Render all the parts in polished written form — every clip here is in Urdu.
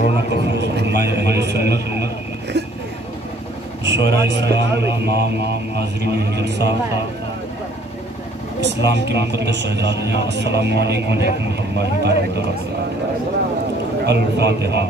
رونق فرمائے اہل سنت شعراء اسلام امام حاضرین جلسہ اسلام کی مقدس شہزادیاں السلام علیکم ورحمۃ اللہ وبرکاتہ۔ الفاتحہ۔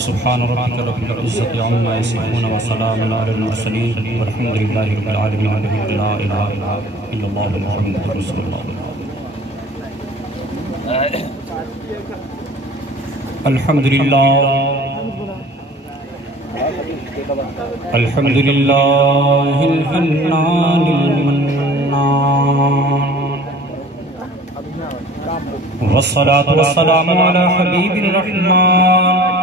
سبحان ربک رب العزت عما یصفون وسلام علی المرسلین والحمد للہ رب العالمین لا الہ الا اللہ محمد رسول اللہ۔ الحمد للہ الحمد للہ الحنان المنان والصلاة والسلام على حبیب الرحمن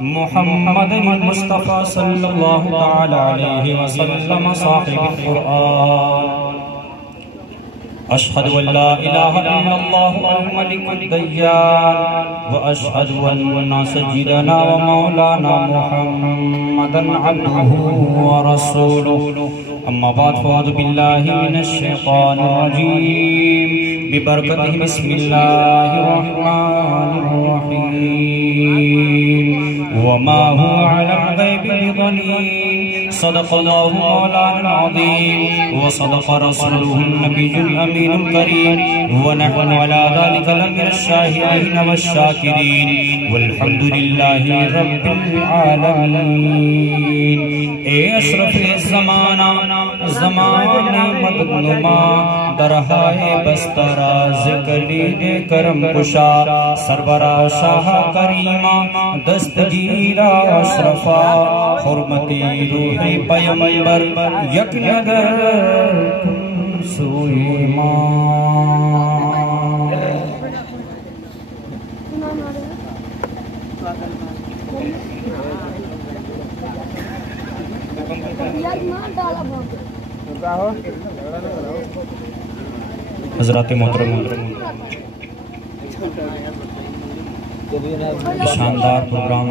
محمد المصطفى صلی اللہ تعالی علیہ وسلم صاحب القرآن۔ اشہد ان لا الہ الا اللہ الملک الدیان واشہد ان سیدنا ومولانا محمدا عبدہ ورسولہ۔ اما بعد فاعوذ باللہ من الشیطان الرجیم ببرکتہ بسم اللہ الرحمن الرحیم۔ وما هو على الغيب بضنين صدق الله مولانا العظيم وصدق رسوله النبي الأمين الكريم ونحن على ذلك لمن الشاهدين والشاكرين والحمد لله رب العالمين۔ اے اشرف الزمانہ زمان مدنما درہائے بسترا ذکرید کرم کشا سربرا شاہ کریمہ دستگیرہ اشرفا حرمتی روح پیمبر یک نگر سوئی ماں۔ حضرات محترم، شاندار پروگرام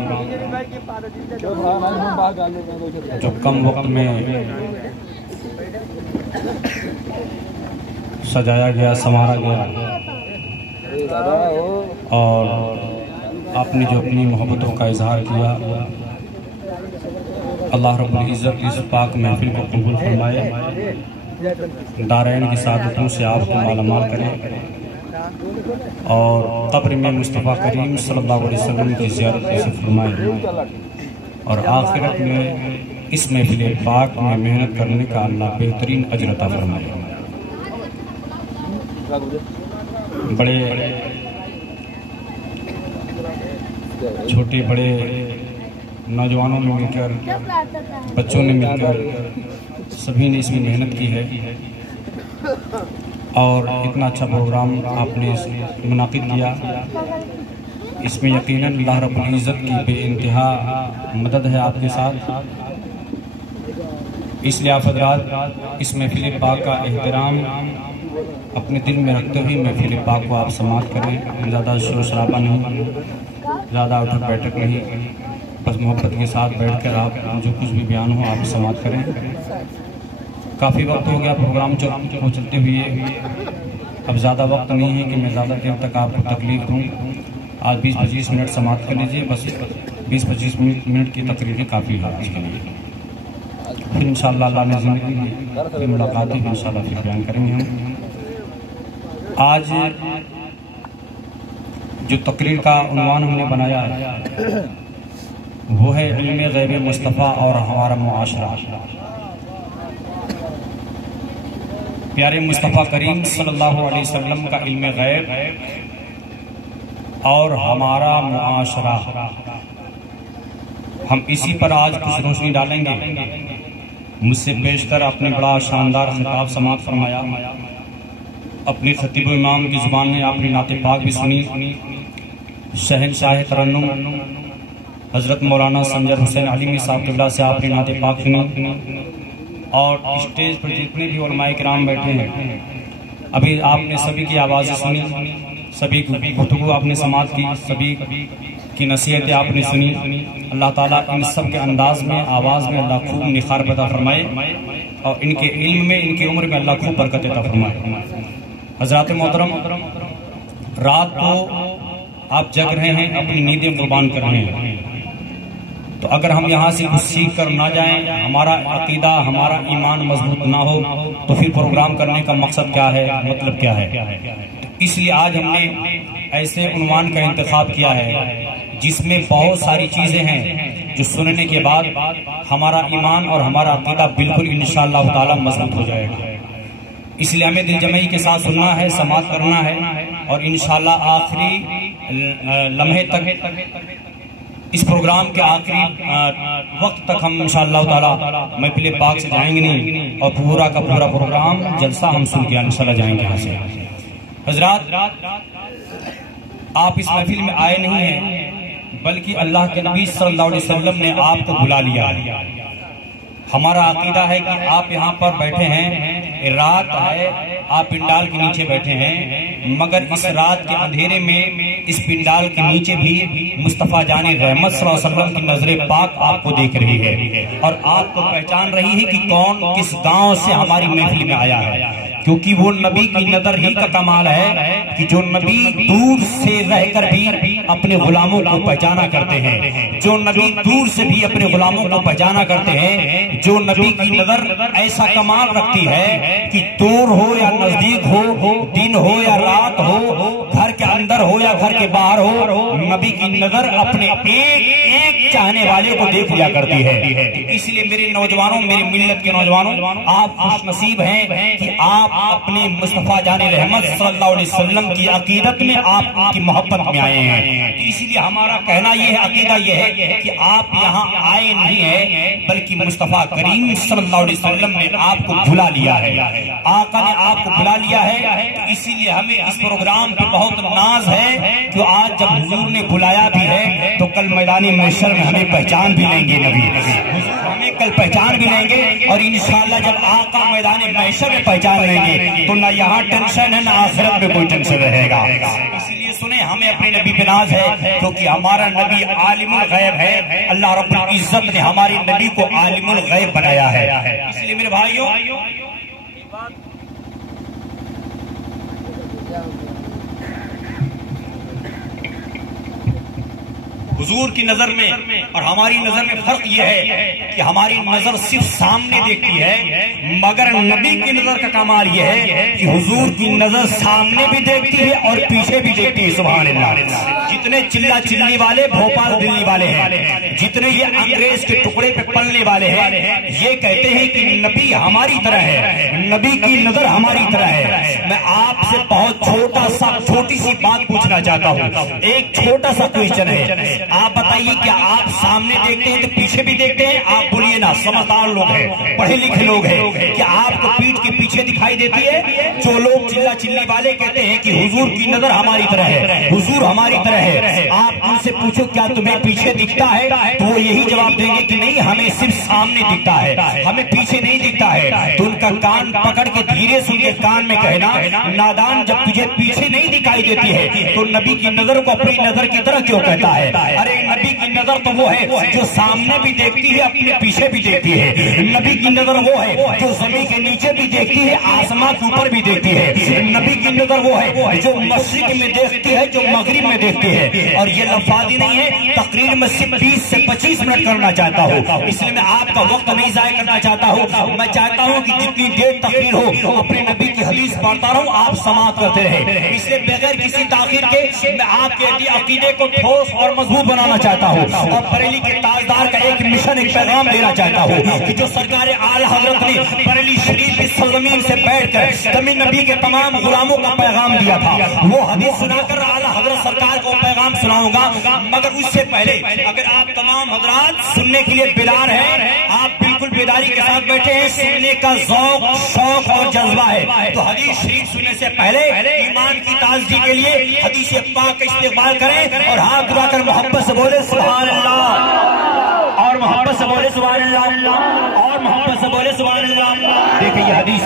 جو کم وقت میں سجایا گیا سنوارا گیا اور آپ نے جو اپنی محبتوں کا اظہار کیا، اللہ رب العزت اس پاک محفل کو قبول فرمائے، دارین کی سعادتوں سے آپ کو مالا مال کرے اور قبر میں مصطفیٰ کریم صلی اللہ علیہ وسلم کی زیارت نصیب فرمائے اور آخرت میں اس محفل پاک میں محنت کرنے کا اللہ بہترین اجر عطا فرمائے۔ بڑے چھوٹے بڑے نوجوانوں نے مل کر، بچوں نے مل کر، سبھی نے اس میں محنت کی ہے اور اتنا اچھا پروگرام آپ نے منعقد کیا۔ اس میں یقیناً اللہ رب العزت کی بے انتہا مدد ہے آپ کے ساتھ، اس لیے آپ حضرات اس محفل پاک کا احترام اپنے دل میں رکھتے ہوئے محفل پاک کو آپ سماعت کریں۔ زیادہ شور شرابہ نہیں، زیادہ اٹھک بیٹھک نہیں، بس محبت کے ساتھ بیٹھ کر آپ جو کچھ بھی بیان ہو آپ سماعت کریں۔ کافی وقت ہو گیا پروگرام کو چلتے ہوئے، اب زیادہ وقت نہیں ہے کہ میں زیادہ دیر تک آپ کو تکلیف دوں۔ آج 20-25 منٹ سماعت کر لیجئے، بس 20-25 منٹ کی تقریر کافی ہے آج کے لیے۔ پھر انشاءاللہ اللہ نے زندگی میں پھر ملاقات ہے، انشاءاللہ پھر بیان کریں گے ہم۔ آج جو تقریر کا عنوان ہم نے بنایا ہے وہ ہے علم غیب مصطفیٰ اور ہمارا معاشرہ۔ پیارے مصطفیٰ کریم صلی اللہ علیہ وسلم کا علم غیب اور ہمارا معاشرہ، ہم اسی پر آج کچھ روشنی ڈالیں گے۔ مجھ سے بیشتر اپنے بڑا شاندار خطاب سماعت فرمایا، اپنی خطیب و امام کی زبان میں آپ نے نعت پاک بھی سنی، شہنشاہ ترنم حضرت مولانا سنجر حسین علیمی صاحب قبلہ سے آپ نے نعت پاک سنی اور اسٹیج پر جتنے بھی علماء کرام بیٹھے ہیں، ابھی آپ نے سبھی کی آوازیں سنی، سبھی کی گفتگو آپ نے سماعت کی، سبھی کی نصیحتیں آپ نے سنی۔ اللہ تعالیٰ ان سب کے انداز میں، آواز میں اللہ خوب نخار عطا فرمائے، اور ان کے علم میں، ان کی عمر میں اللہ خوب برکت عطا فرمائے۔ حضرات محترم، رات کو آپ جگ رہے ہیں، اپنی نیندیں قربان کر رہے ہیں، تو اگر ہم یہاں سے کچھ سیکھ کر نہ جائیں، ہمارا عقیدہ، ہمارا ایمان مضبوط نہ ہو، تو پھر پروگرام کرنے کا مقصد کیا ہے، مطلب کیا ہے؟ اس لیے آج ہم نے ایسے عنوان کا انتخاب کیا ہے جس میں بہت ساری چیزیں ہیں جو سننے کے بعد ہمارا ایمان اور ہمارا عقیدہ بالکل انشاءاللہ تعالی مضبوط ہو جائے گا۔ اس لیے ہمیں دل جمعی کے ساتھ سننا ہے، سماعت کرنا ہے، اور انشاءاللہ آخری لمحے تک، اس پروگرام کے آخری وقت تک ہم انشاءاللہ تعالی محفل پاک سے جائیں گے نہیں، اور پورا کا پورا پروگرام جلسہ ہم سن کے انشاءاللہ جائیں گے یہاں سے۔ حضرات، آپ اس محفل میں آئے نہیں ہیں، بلکہ اللہ کے نبی صلی اللہ علیہ وسلم نے آپ کو بلا لیا ہے۔ ہمارا عقیدہ ہے کہ آپ یہاں پر بیٹھے ہیں، رات ہے، آپ پنڈال کے نیچے بیٹھے ہیں، مگر اس رات کے اندھیرے میں اس پنڈال کے نیچے بھی مصطفیٰ جان رحمت صلی اللہ علیہ وسلم کی نظر پاک آپ کو دیکھ رہی ہے، اور آپ کو پہچان رہی ہے کہ کون کس گاؤں سے ہماری محفل میں آیا ہے، کیونکہ وہ نبی کی نظر ہی کا کمال ہے کہ جو نبی دور سے رہ کر بھی اپنے غلاموں کو پہچانا کرتے ہیں، جو نبی دور سے بھی اپنے غلاموں کو پہچانا کرتے ہیں، جو نبی کی نظر ایسا کمال رکھتی ہے کہ دور ہو یا نزدیک ہو، دن ہو یا رات ہو، گھر کے اندر ہو یا گھر کے باہر ہو، نبی کی نظر اپنے ایک ایک چاہنے والے کو دیکھ لیا کرتی ہے۔ اس لیے میرے نوجوانوں، میری ملت کے نوجوانوں، آپ خوش نصیب ہیں کہ آپ اپنے مصطفیٰ جان رحمت صلی اللہ علیہ وسلم کی عقیدت میں، آپ کی محبت میں آئے ہیں۔ اس لیے ہمارا کہنا یہ ہے، عقیدہ یہ ہے کہ آپ یہاں آئے نہیں ہیں، بلکہ مصطفیٰ کریم صلی اللہ علیہ وسلم نے آپ کو بلا لیا ہے، آقا نے آپ کو بلا لیا ہے۔ اسی لیے ہمیں اس پروگرام پہ بہت ناز ہے کہ آج جب حضور نے بلایا بھی ہے تو کل میدان محشر میں ہمیں پہچان بھی لیں گے، نبی ہمیں کل پہچان بھی لیں گے، اور انشاءاللہ جب آقا میدان محشر میں پہچان لیں گے تو نہ یہاں ٹینشن ہے، نہ آخرت میں کوئی ٹینشن رہے گا۔ اس لیے سنیں، ہمیں اپنے نبی پہ ناز ہے، کیونکہ ہمارا نبی عالم الغیب ہے، اللہ رب العزت نے ہمارے نبی کو عالم الغیب بنایا ہے۔ اس لیے میرے بھائیوں، حضور کی نظر میں اور ہماری نظر میں فرق یہ ہے کہ ہماری نظر صرف سامنے دیکھتی ہے، مگر نبی کی نظر کا کمال یہ ہے کہ حضور کی نظر سامنے بھی دیکھتی ہے اور پیچھے بھی دیکھتی ہے۔ سبحان اللہ۔ جتنے چلا چلی والے بھوپال دلی والے ہیں، جتنے یہ انگریز کے ٹکڑے پہ پلنے والے ہیں، یہ کہتے ہیں کہ نبی ہماری طرح ہے، نبی کی نظر ہماری طرح ہے۔ میں آپ سے بہت چھوٹی سی بات پوچھنا چاہتا ہوں، ایک چھوٹا سا کوئسچن ہے، آپ بتائیے کہ آپ سامنے دیکھتے ہیں تو پیچھے بھی دیکھتے ہیں؟ آپ بولیے نا، سمجھدار لوگ ہیں، پڑھے لکھے لوگ ہیں، کہ آپ کو پیٹھ کے پیچھے دکھائی دیتی ہے؟ جو لوگ چلا چلی والے کہتے ہیں کہ حضور کی نظر ہماری طرح ہے، حضور ہماری طرح ہے، آپ ان سے پوچھو کیا تمہیں پیچھے دکھتا ہے؟ تو وہ یہی جواب دیں گے کہ نہیں، ہمیں صرف سامنے دکھتا ہے، ہمیں پیچھے نہیں دکھتا ہے۔ تو ان کا کان پکڑ کے دھیرے سے ان کے کان میں کہنا، نادان، جب تجھے پیچھے نہیں دکھائی دیتی ہے تو نبی کی نظر کو اپنی نظر کی طرح کیوں کہتا ہے؟ ارے نبی کی نظر تو وہ ہے جو سامنے بھی دیکھتی ہے، اپنے پیچھے بھی دیکھتی ہے۔ نبی کی نظر وہ ہے جو زمین کے نیچے بھی دیکھتی ہے، آسمان کے اوپر بھی دیکھتی ہے۔ نبی کی نظر وہ ہے جو مشرق میں دیکھتی ہے، جو مغرب میں دیکھتی ہے۔ اور یہ لفاظی نہیں ہے، تقریر میں صرف 20 سے 25 منٹ کرنا چاہتا ہوں، اس لیے میں آپ کا وقت نہیں ضائع کرنا چاہتا ہوں۔ میں چاہتا ہوں کہ جتنی دیر تقریر ہو اپنے نبی کی حدیث پڑھتا رہوں، آپ سماعت کرتے رہے۔ اس لیے بغیر کسی تاخیر کے میں آپ کے عقیدے کو ٹھوس اور مضبوط بنانا چاہتا ہوں، اور بریلی کے تاجدار کا ایک مشن، ایک پیغام دینا چاہتا ہوں کہ جو سرکار اعلی حضرت نے بریلی شریف کی سرزمین سے بیٹھ کر کمی نبی کے تمام غلاموں کا پیغام دیا تھا، وہ حدیث سنا کر اعلی حضرت سرکار کو پیغام سناؤں گا۔ مگر اس سے پہلے اگر آپ تمام حضرات سننے کے لیے بیدار ہیں، آپ بالکل بیداری کے ساتھ بیٹھے ہیں، سننے کا ذوق، شوق اور جذبہ ہے، تو حدیث شریف سننے سے پہلے ایمان کی تازگی کے لیے حدیث پاک کا استقبال کریں، اور ہاتھ اٹھا کر محبت سے بولے سبحان اللہ، اور محبت سے بولے سبحان اللہ، اور محبت سے بولے سبحان اللہ. دیکھیں یہ حدیث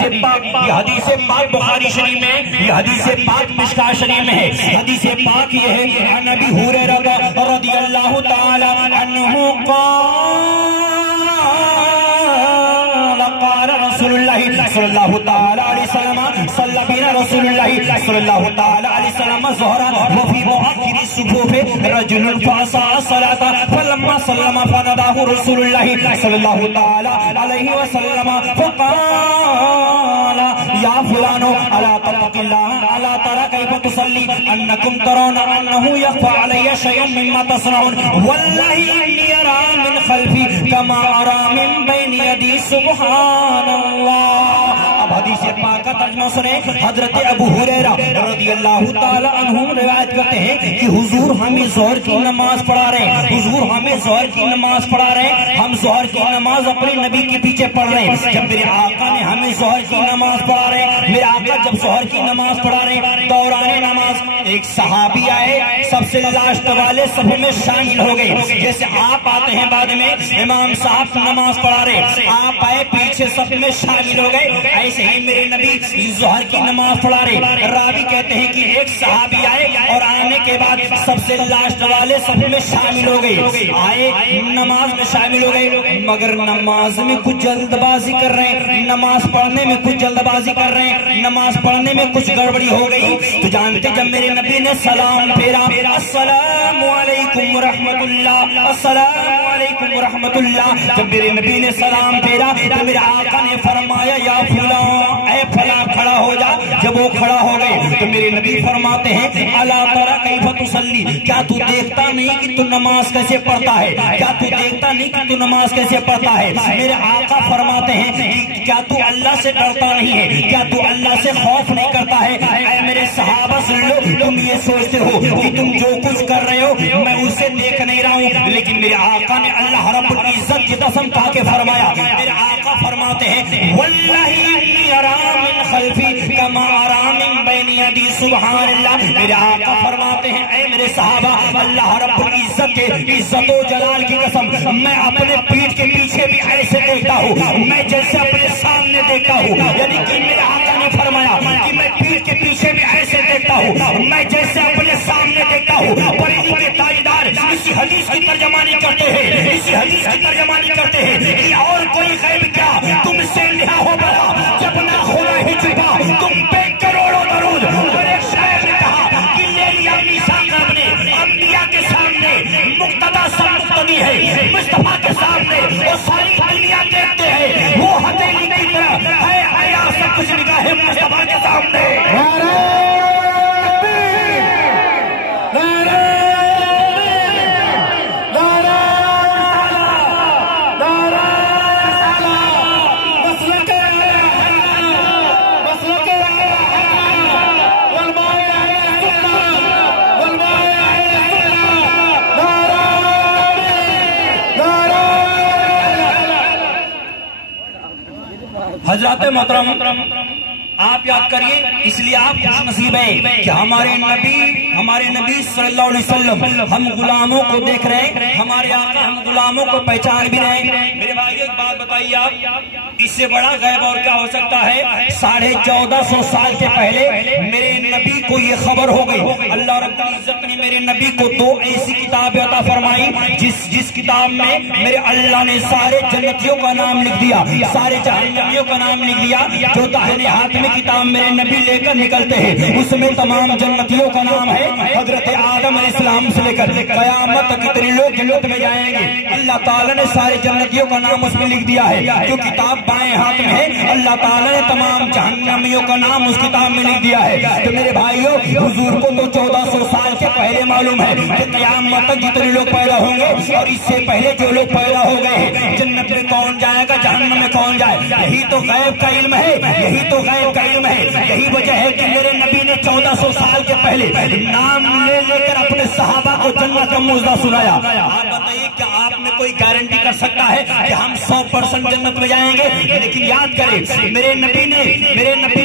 پاک بخاری شریف میں، یہ حدیث پاک مشکاہ شریف میں ہے. حدیث پاک یہ ہے عن ابی ہریرہ رضی اللہ تعالی عنہ قال رسول اللہ صلی اللہ تعالی علیہ وسلم صلی بنا رسول اللہ صلی اللہ تعالی علیہ وسلم ظہر وفی مؤخر الصفوف رجل فاساء الصلاة فلما سلم فناداه رسول اللہ صلی اللہ تعالی علیہ وسلم فقال یا فلان الا تتق اللہ الا ترى كيف تصلي انکم ترون انه يخفى علي شيء مما تصنعون والله اني ارى من خلفي كما ارى من بين يدي سبحان اللہ. اب حدیث پاک کا ترجمہ سنیں. حضرت ابو ہریرہ رضی اللہ تعالی عنہ روایت کرتے ہیں کہ حضور ہمیں ظہر کی نماز پڑھا رہے ہیں. حضور ہمیں ظہر کی نماز پڑھا رہے ہیں. ہم ظہر کی نماز اپنے نبی کے پیچھے پڑھ رہے ہیں. جب میرے آقا نے ہمیں ظہر کی نماز پڑھا رہے ہیں، میرے آقا جب ظہر کی نماز پڑھا رہے ہیں، دوران نماز ایک صحابی آئے، سب سے لاسٹ والے صف میں شامل ہو گئے. جیسے آپ آتے ہیں بعد میں امام صاحب نماز پڑھا رہے، آپ آئے پیچھے صف میں شامل ہو گئے. ایسے ہی میرے نبی ظہر کی نماز پڑھا رہے. راوی کہتے ہیں کہ ایک صحابی آئے اور آنے کے بعد سب سے لاسٹ والے صف میں شامل ہو گئے. آئے نماز میں شامل ہو گئے، مگر نماز میں کچھ جلد بازی کر رہے ہیں، نماز پڑھنے میں کچھ جلد بازی کر رہے ہیں، نماز پڑھنے میں کچھ گڑبڑی ہو گئی. تو جانتے جب میرے نبی نے سلام پھیرا، السلام علیکم ورحمت اللہ، السلام علیکم ورحمت اللہ، جب میرے نبی نے سلام پھیرا تو میرے آقا نے فرمایا یا فلاں، اے فلاں کھڑا ہو جا. جب وہ کھڑا ہو گئے تو میرے نبی فرماتے ہیں الا تری کیف تصلی، کیا تو دیکھتا نہیں کہ تو نماز کیسے پڑھتا ہے؟ کیا تو دیکھتا نہیں کہ تو نماز کیسے پڑھتا ہے؟ میرے آقا فرماتے ہیں کیا تو اللہ سے ڈرتا نہیں ہے؟ کیا تو اللہ سے خوف نہیں کرتا ہے؟ اے میرے صحابہ سن لو، تم یہ سوچتے ہو کہ تم جو کچھ کر رہے ہو میں اسے دیکھ نہیں رہا ہوں، لیکن میرے آقا نے اللہ رب العزت کی قسم کھا کے فرمایا. میرے آقا فرماتے ہیں واللہ انی ارى من خلفی کما ارى من بین یدی سبحان اللہ. میرے آقا فرماتے ہیں اے میرے صحابہ، اللہ رب العزت کے عزت و جلال کی قسم میں اپنے پیٹھ کے پیچھے بھی ایسے دیکھتا ہوں میں جیسے اپنے سامنے دیکھتا ہوں. یعنی کہ میرے آقا نے فرمایا کہ میں پیٹھ کے پیچھے بھی ایسے دیکھتا ہوں میں جیسے اپنے سامنے دیکھتا ہوں. پر ان کے تائیدار اسی حدیث کی ترجمانی کرتے ہیں، اسی حدیث کی ترجمانی کرتے ہیں کہ اور کوئی غیب کیا تم سے نہا ہو بڑا جب نہ خدا ہی چھپا تم پہ کروڑوں درود. اور ایک شاعر نے کہا کہ لے لیا میثاق اپنے انبیاء کے سامنے، مقتدی سا مقتدی ہے مصطفیٰ کے سامنے، وہ ساری دنیا دیکھتے ہیں وہ ہتھیلی کی طرح ہے آیا سب کچھ نگاہ مصطفیٰ کے سامنے. حضرات محترم آپ یاد کریے، اس لیے آپ خوش نصیب ہیں کہ ہمارے نبی صلی اللہ علیہ وسلم ہم غلاموں کو دیکھ رہے ہیں، ہمارے آقا ہم غلاموں کو پہچان بھی رہے ہیں. میرے بھائی ایک بات بتائیے، آپ اس سے بڑا غیب اور کیا ہو سکتا ہے؟ 1450 سال کے پہلے میرے نبی کو یہ خبر ہو گئی. اللہ رب العزت نے میرے نبی کو 2 ایسی کتابیں عطا فرمائی جس کتاب میں میرے اللہ نے سارے جنتیوں کا نام لکھ دیا، سارے جہنمیوں کا نام لکھ دیا. جو داہنے ہاتھ میں کتاب میرے نبی لے کر نکلتے ہیں اس میں تمام جنتیوں کا نام ہے، حضرت آدم علیہ السلام سے لے کر قیامت تک کتنے لوگ جنت میں جائیں گے. اللہ تعالیٰ نے سارے جنتیوں کا نام اس میں لکھ دیا ہے. جو کتاب بائیں ہاتھ میں ہے اللہ تعالیٰ نے تمام جہنمیوں کا نام اس کتاب میں لکھ دیا ہے. تو میرے بھائیوں، حضور کو تو 1400 سال کے پہلے معلوم ہے کہ قیامت تک جتنے لوگ پیدا ہوں گے اور اس سے پہلے جو لوگ پیدا ہو گئے ہیں جنت میں کون جائے گا جہنم میں کون جائے. یہی تو غیب کا علم ہے، یہی تو غیب کا علم ہے. یہی وجہ ہے کہ میرے نبی نے 1400 سال کے پہلے نام لے کر اپنے صحابہ کو جنت کا معجزہ سنایا. آپ بتائیے کیا آپ میں کوئی گارنٹی کر سکتا ہے کہ ہم 100% جنت میں جائیں گے، لیکن یاد کریں میرے نبی نے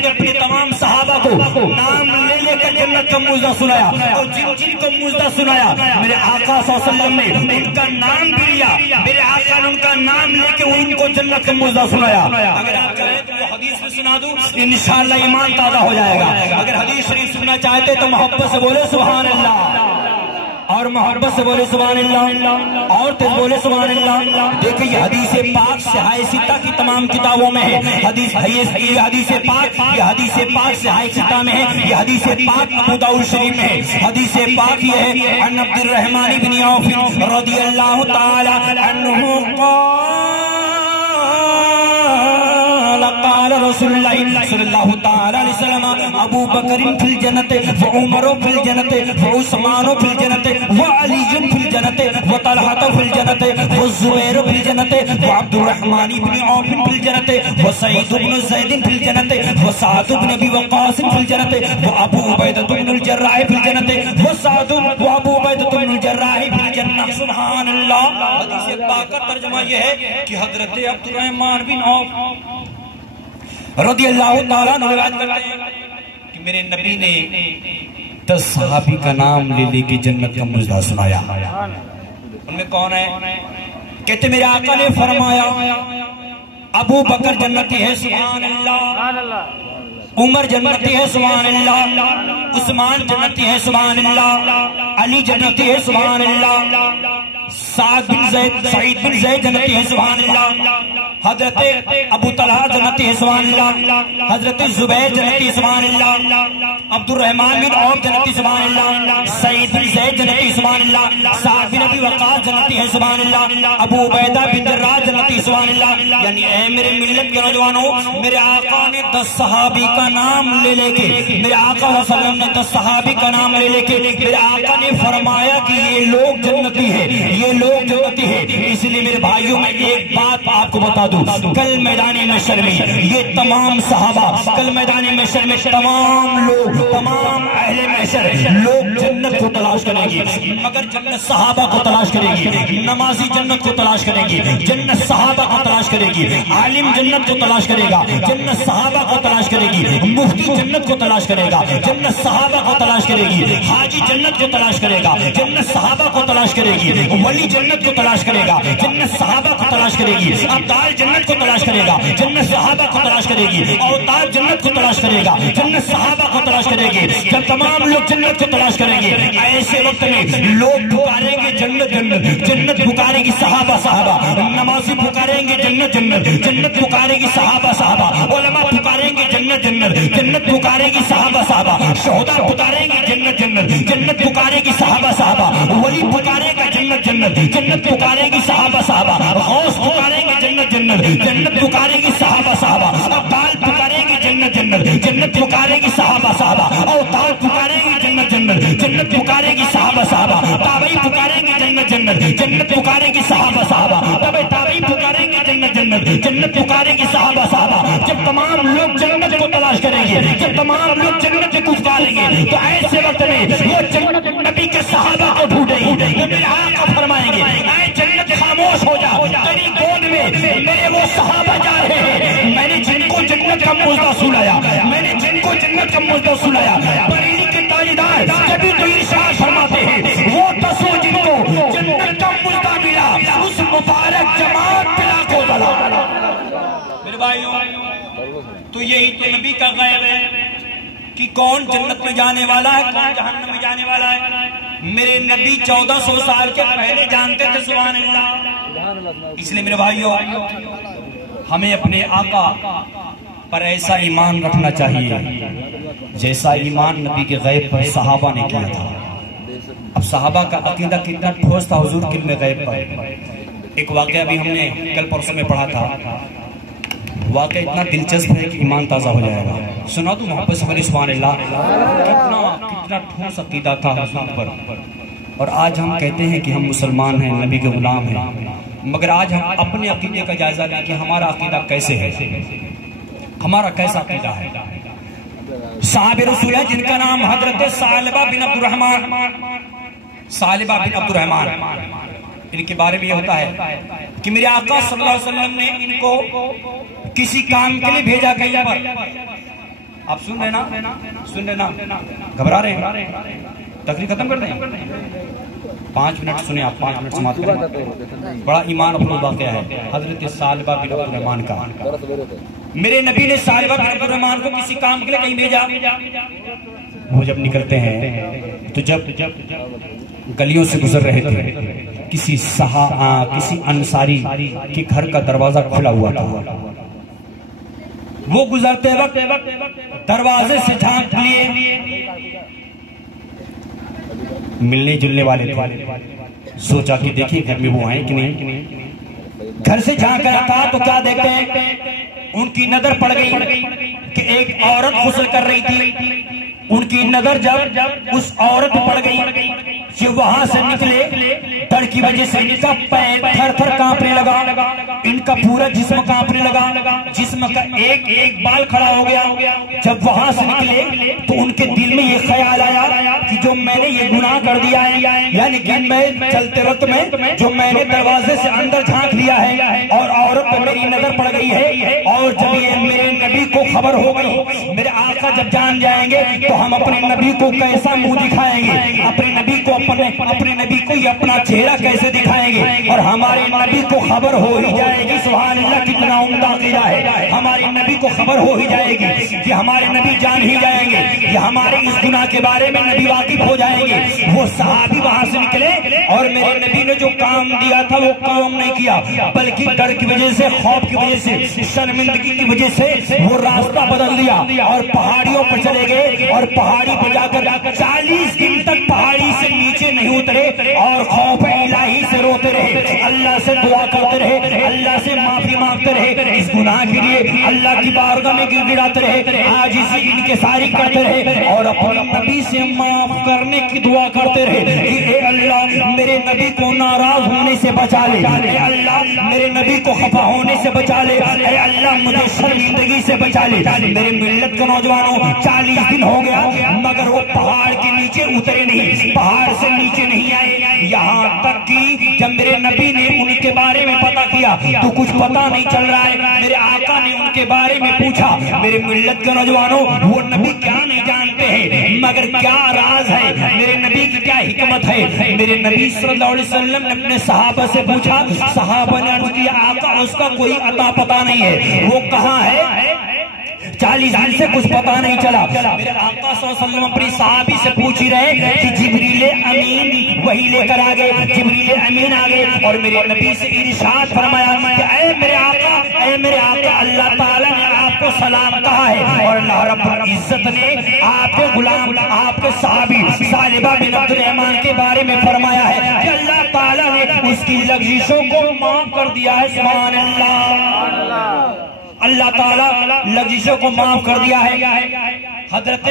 اپنے تمام صحابہ کو نام لے کر جنت کا موعظہ سنایا، اور جن کو موعظہ سنایا میرے آقا صلی اللہ علیہ وسلم نے ان کا نام بھی لیا، میرے آقا نے ان کا نام لے کے ان کو جنت کا موعظہ سنایا۔ اگر آپ چاہیں تو وہ حدیث میں سنا دوں، انشاءاللہ ایمان تازہ ہو جائے گا۔ اگر حدیث شریف سننا چاہتے تو محبت سے بولے سبحان اللہ، اور محبت سے بولے سبحان اللہ، اور تیز بولے سبحان اللہ۔ دیکھیں یہ حدیث پاک صحیح ستہ کی تمام کتابوں میں ہے، یہ حدیث پاک صحیح ستہ میں ہے، یہ حدیث پاک ابو داؤد شریف میں ہے۔ حدیث پاک یہ ہے عن عبد الرحمن بن عوف رضی اللہ تعالی عنہ قال رسول اللہ صلی اللہ تعالی علیہ وسلم ابو بکر فی الجنت وعمر فی الجنت وعثمان فی الجنت وعلی فی الجنت وطلحہ فی الجنت والزبیر فی الجنت وعبد الرحمن بن عوف فی الجنت وسعید بن زید فی الجنت وسعد بن ابی وقاص فی الجنت وابو عبیدہ بن الجراح فی الجنت وسعد وابو عبیدہ بن الجراح فی الجنت۔ سبحان اللہ۔ حدیث پاک کا ترجمہ یہ ہے کہ حضرت عبد الرحمن بن عوف رضی اللہ تعالیٰ عنہ روایت کرتے ہیں کہ میرے نبی نے 10 صحابی کا نام لے لے کے جنت کا موعظہ سنایا۔ ان میں کون ہے؟ کہتے میرے آقا نے فرمایا ابو بکر جنتی ہے سبحان اللہ، عمر جنتی ہے سبحان اللہ، عثمان جنتی ہے سبحان اللہ، علی جنتی ہے سبحان اللہ، سعید بن زید جنتی ہے سبحان اللہ، حضرت ابو طلحہ جنتی ہے سبحان اللہ، حضرت زبیر جنتی سبحان اللہ، عبد الرحمن بن عوف جنتی سبحان اللہ، سعید بن زید جنتی سبحان اللہ، سعد بن ابی وقاص جنتی ہے سبحان اللہ، ابو عبیدہ بن جراح جنتی سبحان اللہ۔ یعنی اے میرے ملت کے نوجوانوں، میرے آقا نے 10 صحابی کا نام لے لے کے، میرے آقا صلی اللہ علیہ وسلم نے 10 صحابی کا نام لے لے کے میرے آقا نے فرمایا کہ یہ لوگ جنتی ہے، یہ لوگ جنتی ہے۔ اس لیے میرے بھائیوں میں ایک بات آپ کو بتا دوں، کل میدان محشر میں یہ تمام صحابہ، کل میدان محشر میں تمام لوگ، تمام اہل محشر لوگ جنت کو تلاش کریں گے، مگر جنت صحابہ کو تلاش کرے گی، نمازی جنت کو تلاش کرے گی، جنت صحابہ کو تلاش کرے گی، عالم جنت کو تلاش کرے گا، جنت صحابہ کو تلاش کرے گی، مفتی جنت کو تلاش کرے گا، جنت صحابہ کو تلاش کرے گی، حاجی جنت کو تلاش کرے گا، جنت صحابہ کو تلاش کرے گی، ولی جنت کو تلاش کرے گا، جنت صحابہ کو تلاش کرے گی، ابدال جنت کو تلاش کرے گا، جنت صحابہ کو تلاش کرے گی، اوتاد جنت کو تلاش کرے گا، جنت صحابہ کو تلاش کرے گی۔ جب تمام لوگ جنت کو تلاش کریں گے ایسے وقت میں لوگ پکاریں گے جنت جنت، جنت پکارے گی صحابہ صحابہ، نمازی پکاریں گے جنت جنت، جنت پکارے گی صحابہ صحابہ، علماء پکاریں گے جنت جنت، جنت پکارے گی صحابہ صحابہ، شہداء پکاریں گے جنت جنت، جنت پکارے گی صحابہ صحابہ، ولی پکارے گا جنت جنت، جنت پکارے گی صحابہ صحابہ، غوث پکاریں گے جنت جنت، جنت پکارے گی صحابہ صحابہ، ابدال پکارے گی جنت جنت، جنت پکارے گی صحابہ صحابہ، اوتاد پکارے گی جنت جنت، جنت پکارے گی صحابہ صحابہ، تابعی پکاریں گے جنت جنت، جنت پکارے گی صحابہ صحابہ، تابعی پکاریں گے جنت جنت، جنت پکارے گی صحابہ صحابہ۔ جب تمام لوگ جنت کو تلاش کریں گے، جب تمام لوگ جنت کو پکاریں گے تو ایسے وقت میں وہ جنت نبی کے صحابہ کو ڈھونڈے گی، میرے آقا فرمائیں گے اے جنت خاموش ہو جا، تیری گود میں میرے وہ صحابہ جا رہے ہیں، میں نے جن کو جنت کا موعظہ سنایا، میں نے جن کو جنت کا موعظہ سنایا، بریلی کے تاجدار کبھی تو ارشاد فرماتے ہیں وہ 10 جن کو جنت کا موعظہ ملا اس مبارک جماعت پلا کو بلا۔ میرے بھائیوں تو یہی تو نبی کا غیب ہے کہ کون جنت میں جانے والا ہے، کون جہنم میں جانے والا ہے۔ میرے نبی 1400 سال کے پہلے جانتے تھے سبحان اللہ۔ اس لیے میرے بھائیوں ہمیں اپنے آقا پر ایسا ایمان رکھنا چاہیے جیسا ایمان نبی کے غیب پر صحابہ نے کیا تھا۔ اب صحابہ کا عقیدہ کتنا ٹھوس تھا حضور کے علم غیب پر۔ ایک واقعہ بھی ہم نے کل پرسوں میں پڑھا تھا، واقعہ اتنا دلچسپ ہے کہ ایمان تازہ ہو جائے گا۔ سنا تو محبت سے سبحان اللہ، کتنا ٹھوس عقیدہ تھا حضور پر۔ اور آج ہم کہتے ہیں کہ ہم مسلمان ہیں، نبی کے غلام ہیں، مگر آج ہم اپنے عقیدے کا جائزہ لیں کہ ہمارا عقیدہ کیسے ہے، ہمارا کیسا عقیدہ ہے۔ صحابہ رسول ہے جن کا نام حضرت ثعلبہ بن عبد الرحمن، ثعلبہ بن عبد الرحمن، ان کے بارے میں یہ ہوتا ہے کہ میرے آقا صلی اللہ علیہ وسلم نے ان کو کسی کام کے لیے بھیجا کہیں پر. آپ سن رہے نا گھبرا رہے ہیں؟ تقریر ختم کر دیں؟ 5 منٹ سنیں آپ، 5 منٹ سماعت کریں. بڑا ایمان افروز واقعہ ہے حضرت ثعلبہ بن عبد الرحمن کا. میرے نبی نے ثعلبہ بن عبد الرحمن کو کسی کام کے لیے کہیں بھیجا. وہ جب نکلتے ہیں تو جب گلیوں سے گزر رہے تھے کسی انصاری کے گھر کا دروازہ کھلا ہوا تھا. وہ گزرتے وقت دروازے سے جھانک لیے، ملنے جلنے والے تھے. سوچا کہ دیکھیں گھر میں وہ آئیں کہ نہیں. گھر سے جھانک رہا تھا تو کیا دیکھتے ہیں، ان کی نظر پڑ گئی کہ ایک عورت غسل کر رہی تھی. ان کی نظر جب اس عورت پڑ گئی کہ وہاں سے نکلے، ڈر کی وجہ سے ان کا پیر تھر تھر کانپنے لگا، ان کا پورا جسم کانپنے لگا، جسم کا ایک ایک بال کھڑا ہو گیا. جب وہاں سے نکلے تو ان کے دل میں یہ خیال آیا کہ جو میں نے یہ گناہ کر دیا ہے، یعنی کہ میں چلتے وقت میں جو میں نے دروازے سے اندر جھانک لیا ہے اور عورت پر میری نظر پڑ گئی ہے، اور جب یہ میرے نبی کو خبر ہو گئی، میرے آقا جب جان جائیں گے تو ہم اپنے نبی کو کیسا منہ دکھائیں گے، اپنے نبی کو یہ اپنا چہرہ کیسے دکھائیں گے، اور ہمارے نبی کو خبر ہو ہی جائے گی. سبحان اللہ، کتنا عمدہ عقیدہ ہے. ہمارے نبی کو خبر ہو ہی جائے گی کہ ہمارے نبی جان ہی جائیں گے، یہ ہمارے اس گناہ کے بارے میں نبی واقف ہو جائیں گے. وہ صحابی وہاں سے نکلے اور میرے نبی نے جو کام دیا تھا وہ کام نہیں کیا، بلکہ ڈر کی وجہ سے، خوف کی وجہ سے، شرمندگی کی وجہ سے وہ راستہ بدل دیا اور پہاڑیوں پر چلے گئے. اور پہاڑی پہ جا کر 40 دن تک پہاڑی سے نیچے نہیں اترے اور خوف الہی سے روتے رہے، اللہ سے دعا کرتے رہے، اللہ سے معافی مانگتے رہے، اس گناہ کے لیے اللہ کی بارگاہ میں گر گڑاتے رہے، آج اسی انکساری کرتے رہے اور اپنے نبی سے معاف کرنے کی دعا کرتے رہے کہ اے اللہ میرے نبی کو ناراض ہونے سے بچا لے، اے اللہ میرے نبی کو خفا ہونے سے بچا لے، اے اللہ مجھے شرمندگی سے بچا لے. میرے ملت کے نوجوانوں 40 دن ہو گیا مگر وہ پہاڑ کے نیچے اترے نہیں، پہاڑ سے نیچے نہیں آئے، یہاں تک کہ جب میرے نبی نے ان کے بارے میں پتہ کیا تو کچھ پتہ نہیں چل رہا ہے. میرے آقا نے ان کے بارے میں پوچھا، میرے ملت کے نوجوانوں وہ نبی کیا نہیں جانتے ہیں، مگر کیا راز ہے، میرے نبی کی کیا حکمت ہے. میرے نبی صلی اللہ علیہ وسلم نے اپنے صحابہ سے پوچھا، صحابہ نے عرض کیا آقا اس کا کوئی عطا پتہ نہیں ہے، وہ کہاں ہے؟ 40 دن سے کچھ پتہ نہیں چلا. میرے آقا صلی اللہ علیہ وسلم اپنی صحابی سے پوچھ ہی رہے کہ جبریل امین وہی لے کر آگئے، جبریل امین آگئے اور میرے نبی سے ارشاد فرمایا کہ اے میرے آقا اللہ تعالیٰ نے آپ کو سلام کہا ہے اور اللہ رب العزت نے آپ کے غلام، آپ کے صحابی ثعلبہ بن عبد الرحمن کے بارے میں فرمایا ہے کہ اللہ تعالیٰ نے اس کی لغزشوں کو معاف کر دیا ہے. سبحان اللہ، اللہ تعالیٰ لغزشوں کو معاف کر دیا ہے. حضرت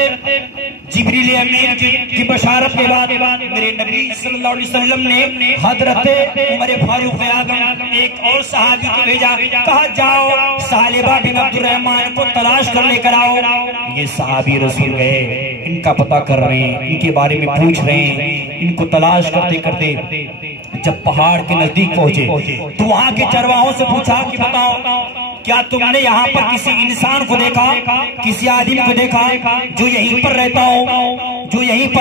جبریل امین کی بشارت کے بعد میرے نبی صلی اللہ علیہ وسلم نے حضرت عمر فاروق اعظم ایک اور صحابی کو بھیجا، کہا جاؤ ثعلبہ بن عبد الرحمن کو تلاش کر لے کر آؤ. یہ صحابی رسول گئے، ان کا پتہ کر رہے ہیں، ان کے بارے میں پوچھ رہے ہیں، ان کو تلاش کرتے کرتے جب پہاڑ کے نزدیک پہنچے تو وہاں کے چرواہوں سے پوچھا کہ بتاؤ کیا تم نے یہاں پر کسی انسان کو دیکھا، کسی آدمی کو دیکھا جو یہیں پر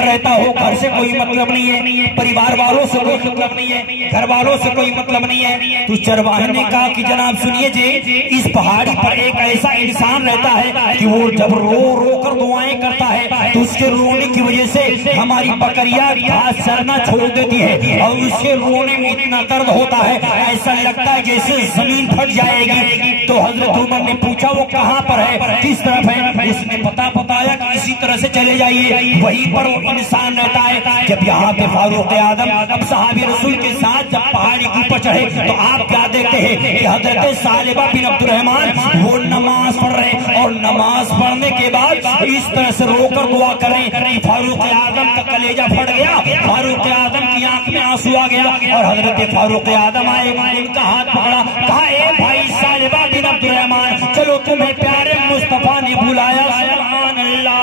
رہتا ہو، گھر سے کوئی مطلب نہیں ہے، پریوار والوں سے کوئی مطلب نہیں ہے، گھر والوں سے کوئی مطلب نہیں ہے. تو چرواہے نے کہا کہ جناب سنیے جی، اس پہاڑی پر ایک ایسا انسان رہتا ہے کہ وہ جب رو کر دعائیں کرتا ہے تو اس کے رونے کی وجہ سے ہماری بکریاں گھاس چرنا چھوڑ دیتی ہے اور اس کے رونے میں اتنا درد ہوتا ہے ایسا لگتا ہے جیسے زمین پھٹ جائے گی. تو حضرت عمر نے پوچھا وہ کہاں پر ہے، کس طرف ہے؟ اس نے بتایا کہ اسی طرح سے چلے جائیے، وہیں پر وہ انسان رہتا ہے. جب یہاں پہ فاروق اعظم اب صحابی رسول کے ساتھ جب پہاڑی کے اوپر چڑھے تو آپ کیا دیکھتے ہیں کہ حضرت ثعلبہ بن عبد الرحمن وہ نماز پڑھ رہے اور نماز پڑھنے کے بعد اس طرح سے رو کر دعا کر رہے. فاروق اعظم کا کلیجہ پھٹ گیا، فاروق اعظم کی آنکھ میں آنسو آ گیا اور حضرت فاروق اعظم آئے، ان کا ہاتھ پکڑا، کہا اے بھائی ثعلبہ بن عبد الرحمن چلو تمہیں پیارے مصطفیٰ نے بلایا. سبحان اللہ،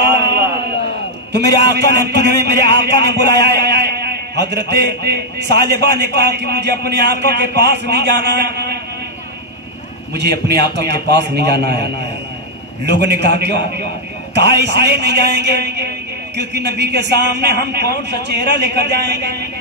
تو میرے آقا نے بلایا ہے. حضرت ثعلبہ نے کہا کہ مجھے اپنے آقا کے پاس نہیں جانا ہے، مجھے اپنے آقا کے پاس نہیں جانا ہے۔ لوگوں نے کہا کیوں؟ کہا اس لیے نہیں جائیں گے کیونکہ نبی کے سامنے ہم کون سا چہرہ لے کر جائیں گے۔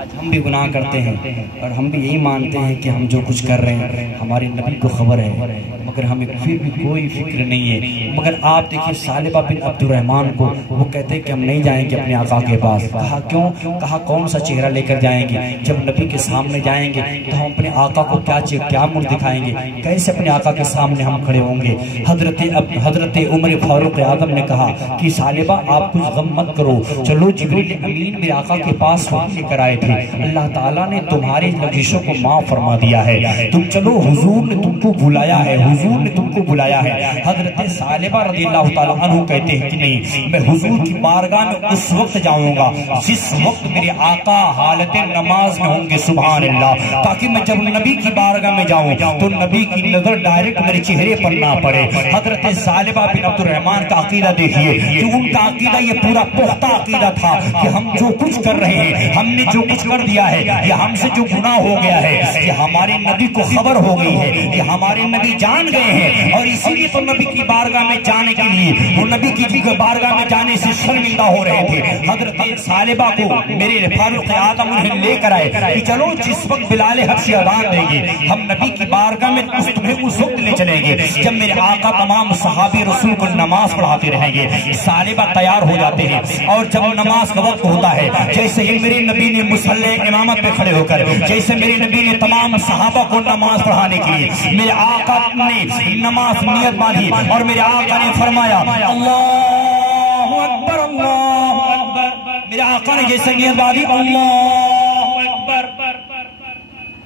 آج ہم بھی گناہ کرتے ہیں اور ہم بھی یہی مانتے ہیں کہ ہم جو کچھ کر رہے ہیں ہمارے نبی کو خبر ہے، مگر ہمیں پھر بھی کوئی فکر نہیں ہے۔ مگر آپ دیکھیں ثعلبہ بن عبد الرحمن کو، وہ کہتے ہیں کہ ہم نہیں جائیں گے اپنے آقا کے پاس۔ کہا کیوں؟ کہا کون سا چہرہ لے کر جائیں گے؟ جب نبی کے سامنے جائیں گے تو ہم اپنے آقا کو کیا منہ دکھائیں گے؟ کیسے اپنے آقا کے سامنے ہم کھڑے ہوں گے؟ حضرت عمر فاروق اعظم نے کہا کہ ثعلبہ آپ کچھ غم مت کرو، چلو جبریل امین میرے آقا کے پاس وحی لے کر آئے تھے، اللہ تعالیٰ نے تمہاری لغزشوں کو معاف فرما دیا ہے، تم چلو حضور نے تم کو بلایا ہے، حضور نے تم کو بلایا ہے۔ حضرت ثعلبہ رضی اللہ تعالیٰ عنہ کہتے ہیں کہ نہیں، میں حضور کی بارگاہ میں اس وقت جاؤں گا جس وقت میرے آقا حالت نماز میں ہوں گے، سبحان اللہ، تاکہ میں جب نبی کی بارگاہ میں جاؤں تو نبی کی نظر ڈائریکٹ میرے چہرے پر نہ پڑے۔ حضرت ثعلبہ بن عبد الرحمن کا عقیدہ دیکھیے کہ ان کا عقیدہ یہ پورا پختہ عقیدہ تھا کہ ہم جو کچھ کر رہے ہیں، ہم نے جو کچھ کر دیا ہے، یہ ہم سے جو گناہ ہو گیا ہے، یہ ہمارے نبی کو خبر ہو گئی ہے، یہ ہمارے نبی جان گئے ہیں، اور اسی لیے تو نبی کی بارگاہ میں جانے کے لیے وہ نبی کی بارگاہ میں جانے سے شرمندہ ہو رہے تھے۔ حضرت ثعلبہ کو میرے فاروق اعظم انہیں لے کر آئے کہ چلو جس وقت بلال حبشی اذان دیں گے ہم نبی کی بارگاہ میں تمہیں اس وقت لے چلیں گے جب میرے آقا تمام صحابی رسول کو نماز پڑھاتے رہیں گے۔ ثعلبہ تیار ہو جاتے ہیں اور جب نماز کا وقت ہوتا ہے، جیسے ہی میرے نبی نے مصلی امامت پہ کھڑے ہو کر، جیسے میرے نبی نے تمام صحابہ کو نماز پڑھانے کے لیے میرے آقا نے نماز نیت باندھی اور میرے آقا نے فرمایا اللہ اکبر اللہ اکبر، میرے آقا نے جیسے نیت باندھی اللہ اکبر،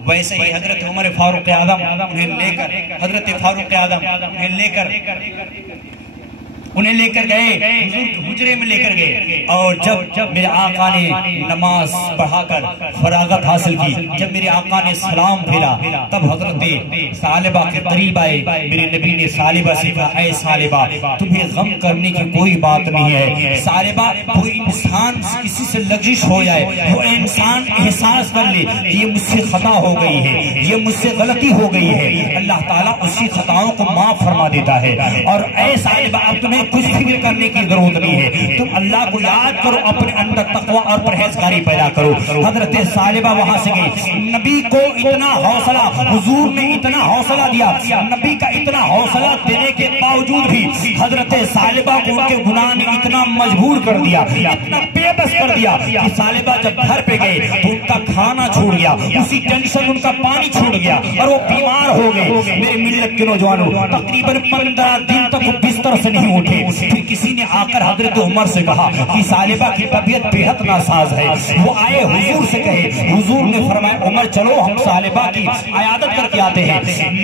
ویسے ہی حضرت عمر فاروق اعظم انہیں لے کر انہیں لے کر گئے حضور کے حجرے میں لے کر گئے، اور جب میرے آقا نے نماز پڑھا کر فراغت حاصل کی، جب میرے آقا نے سلام پھیلا تب حضرت ثعلبہ کے قریب آئے۔ میرے نبی نے ثعلبہ سے کہا اے ثعلبہ تمہیں غم کرنے کی کوئی بات نہیں ہے، ثعلبہ وہ انسان کسی سے لغزش ہو جائے، وہ انسان احساس کر لے یہ مجھ سے خطا ہو گئی ہے، یہ مجھ سے غلطی ہو گئی ہے، اللہ تعالیٰ اسی خطاؤں کو معاف فرما دیتا ہے۔ اور اے ثعلبہ اب تمہیں کچھ فکر کرنے کی ضرورت نہیں ہے، تم اللہ کو یاد کرو، اپنے اندر تقوی اور پرہیزگاری پیدا کرو۔ حضرت ثعلبہ وہاں سے گئی، نبی کو اتنا حوصلہ، حضور نے اتنا حوصلہ دیا، نبی کا اتنا حوصلہ دینے کے باوجود بھی حضرت ثعلبہ کو ان کے گناہ نے اتنا مجبور کر دیا، اتنا بے بس کر دیا کہ ثعلبہ جب گھر پہ گئے تو ان کا کھانا چھوڑ گیا، اسی ٹینشن ان کا پانی چھوڑ گیا اور وہ بیمار ہو گئے۔ میرے ملت کے نوجوانوں تقریباً 15 دن تک وہ بستر سے نہیں اٹھے۔ پھر کسی نے آ کر حضرت عمر سے کہا کہ ثعلبہ کی طبیعت بے حد ناساز ہے، وہ آئے حضور سے کہے، حضور نے فرمایا عمر چلو ہم ثعلبہ کی عیادت کر کے آتے ہیں۔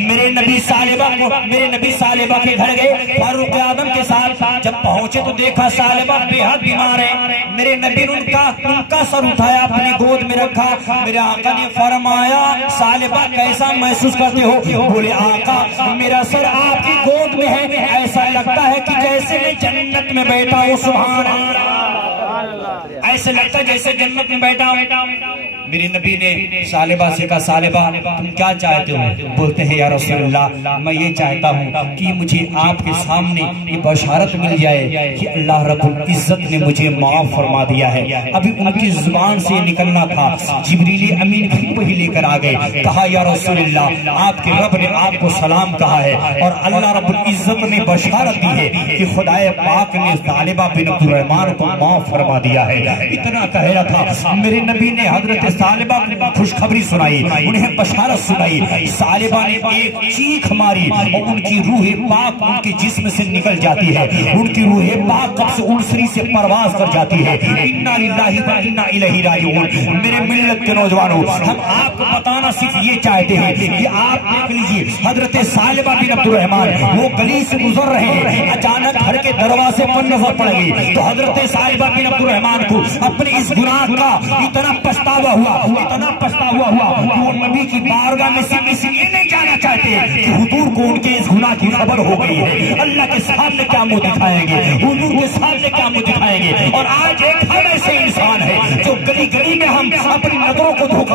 میرے نبی ثعلبہ کے گھر گئے فاروق اعظم کے ساتھ، جب پہنچے تو دیکھا ثعلبہ بے حد بیمار ہے۔ میرے نبی نے ان کا سر اٹھایا، اپنی گود میں رکھا، میرے آقا نے فرمایا ثعلبہ کیسا محسوس کرتے ہو؟ بولے آقا میرا سر آپ کی گود میں ہے، ایسا لگتا ہے کہ جیسے میں جنت میں بیٹھا ہوں، سبحان اللہ، ایسے لگتا ہے جیسے جنت میں بیٹھا ہوں۔ میرے نبی نے ثعلبہ سے کہا ثعلبہ تم کیا چاہتے ہو؟ بولتے ہیں یا رسول اللہ میں یہ چاہتا ہوں کہ مجھے آپ کے سامنے یہ بشارت مل جائے کہ اللہ رب العزت نے مجھے معاف فرما دیا ہے۔ ابھی ان کی زبان سے نکلنا تھا، جبریل امین بھی وہی لے کر آ گئے، کہا یا رسول اللہ آپ کے رب نے آپ کو سلام کہا ہے اور اللہ رب العزت نے بشارت دی ہے کہ خدائے پاک نے ثعلبہ بن عبد الرحمن کو معاف فرما دیا ہے۔ اتنا کہہ رہا تھا، میرے نبی نے حضرت ثعلبہ کو خوشخبری سنائی، انہیں بشارت سنائی۔ ثعلبہ نے ایک چیخ ماری اور ان کی روح پاک ان کے جسم سے نکل جاتی ہے، ان کی روح پاک قبض انسری سے پرواز کر جاتی ہے۔ انا للہ و انا الیہ راجعون۔ میرے ملت کے نوجوانوں ہم آپ کو بتانا صرف یہ چاہتے ہیں کہ آپ دیکھ لیجئے حضرت ثعلبہ بن عبد الرحمن وہ گلی سے گزر رہے ہیں، اچانک گھر کے دروازے پر نظر پڑ گئی تو حضرت ثعلبہ بن عبد الرحمن کو اپنے اس گناہ کا اتنا پچھتاوا ہوا کہ وہ نبی کی بارگاہ میں صرف اس لیے نہیں جانا چاہتے کہ حضور کو ان کے اس گناہ کی خبر ہو گئی ہے۔ اللہ کے سامنے کیا منہ دکھائیں گے، حضور کے سامنے کیا منہ دکھائیں گے؟ اور آج ایک ہم ایسے انسان ہے جو گلی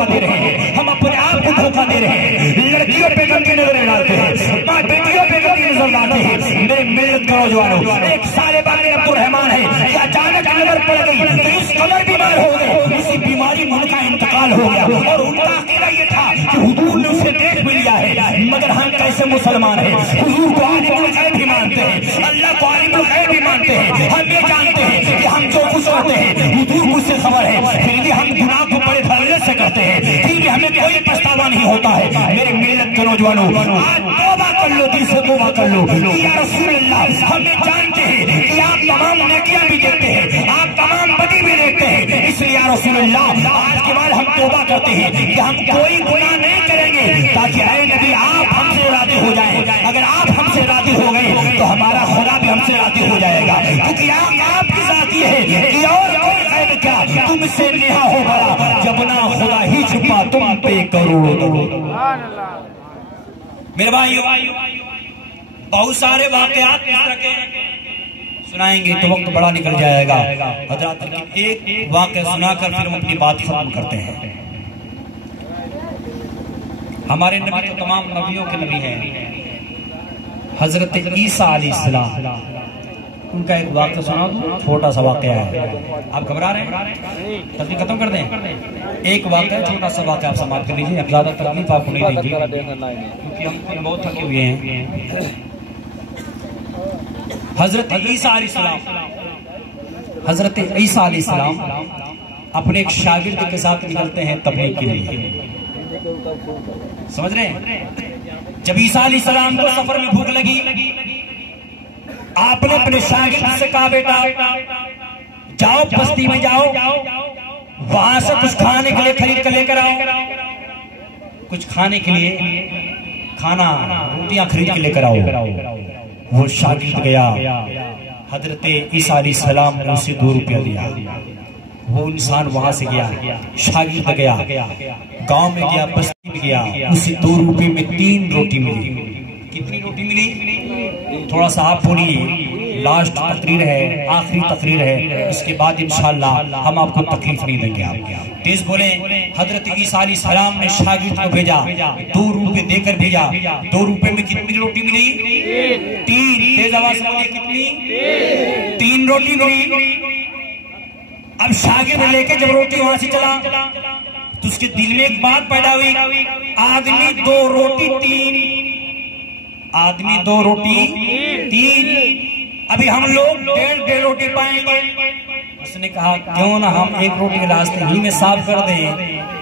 دھوکہ دے رہے ہیں، ہم اپنے آپ کو دھوکہ دے رہے ہیں، لڑکیوں پہ گندی نظریں ڈالتے ہیں، ماں بیٹیوں پہ گندی نظر ڈالتے ہیں۔ میرے ملت کے نوجوانوں، ایک سال بعد عبد الرحمان ہے کہ اچانک نظر پڑ گئی تو اس قدر بیمار ہو گئے، اسی بیماری میں ان کا انتقال ہو گیا، اور ان کا عقیدہ یہ تھا کہ حضور نے اسے دیکھ بھی لیا ہے، مگر ہم کیسے مسلمان ہیں؟ حضور کو عالم الغیب بھی مانتے ہیں، اللہ کو عالم الغیب بھی مانتے ہیں، ہم یہ جانتے ہیں کہ ہم جو کچھ کرتے ہیں حضور کو اس سے خبر ہے، پھر بھی ہم گناہ کو بڑے دھڑلے سے کرتے ہیں، پھر بھی ہمیں کوئی پچھتاوا نہیں ہوتا ہے۔ میرے ملت کے نوجوانوں، آج توبہ کر لو، دل سے توبہ کر لو کہ یا رسول اللہ، ہم یہ جانتے ہیں کہ آپ تمام نیکیاں بھی دیتے ہیں، آپ تمام بدی بھی دیتے ہیں، اس لیے یا رسول اللہ آج کے بعد ہم توبہ کرتے ہیں کہ ہم کوئی گناہ نہیں کریں گے، تاکہ اے نبی آپ ہم سے راضی ہو جائیں۔ اگر آپ ہم سے راضی ہو گئے تو ہمارا خدا بھی ہم سے راضی ہو جائے گا، کیونکہ آپ کی ذات یہ ہے کہ اور کوئی غیر کیا تم سے نہا ہو بڑا، جب نہ خدا ہی چھپا تم پہ کروڑ۔ میرے بھائیو، بہت سارے واقعات سنائیں گے تو وقت بڑا نکل جائے گا حضرات، ایک واقعہ سنا کر پھر ہم اپنی بات ختم کرتے ہیں۔ ہمارے نبی تو تمام نبیوں کے نبی ہیں، حضرت عیسیٰ علیہ السلام، ان کا ایک واقعہ سنا دوں، چھوٹا سا واقعہ ہے، آپ گھبرا رہے ہیں؟ تکلیف ختم کر دیں، ایک واقعہ چھوٹا سا واقعہ آپ سماعت کر لیجیے، اب زیادہ تکلیف آپ کو نہیں دیں گے کیونکہ ہم بہت تھکے ہوئے ہیں۔ حضرت عیسیٰ علیہ السلام، حضرت عیسیٰ علیہ السلام اپنے ایک شاگرد کے ساتھ نکلتے ہیں تبلیغ کے لیے، سمجھ رہے ہیں؟ جب عیسیٰ علیہ السلام کو سفر میں بھوک لگی، آپ نے اپنے شاگرد سے کہا بیٹا جاؤ بستی میں جاؤ، وہاں سے کچھ کھانے کے لیے خرید کر لے کر آؤ، کچھ کھانے کے لیے کھانا روٹیاں خرید کے لے کر آؤ۔ وہ شاگرد گیا، حضرت عیسیٰ علیہ السلام نے اسے 2 روپیہ دیا، وہ انسان وہاں سے گیا، شاگرد گیا، گاؤں میں گیا، بستی میں گیا، اسے 2 روپے میں 3 روٹی ملی۔ کتنی روٹی ملی؟ تھوڑا سا آپ بولیے، لاسٹ تقریر ہے، آخری تقریر ہے، اس کے بعد انشاءاللہ ہم آپ کو تکلیف نہیں دیں گے۔ آپ تیز بولیں۔ حضرت عیسیٰ علیہ السلام نے شاگرد کو بھیجا، 2 روپے دے کر بھیجا، 2 روپے میں کتنی روٹی ملی؟ 3۔ تیز آواز سے بولیے، کتنی؟ 3 روٹی ملی۔ اب شاگرد لے کے جب روٹی وہاں سے چلا تو اس کے دل میں ایک بات پیدا ہوئی، آدمی 2 روٹی 3، آدمی 2 روٹی 3، ابھی ہم لوگ 1.5 روٹی پائیں گے۔ اس نے کہا کیوں نہ ہم 1 روٹی راستے ہی میں صاف کر دیں،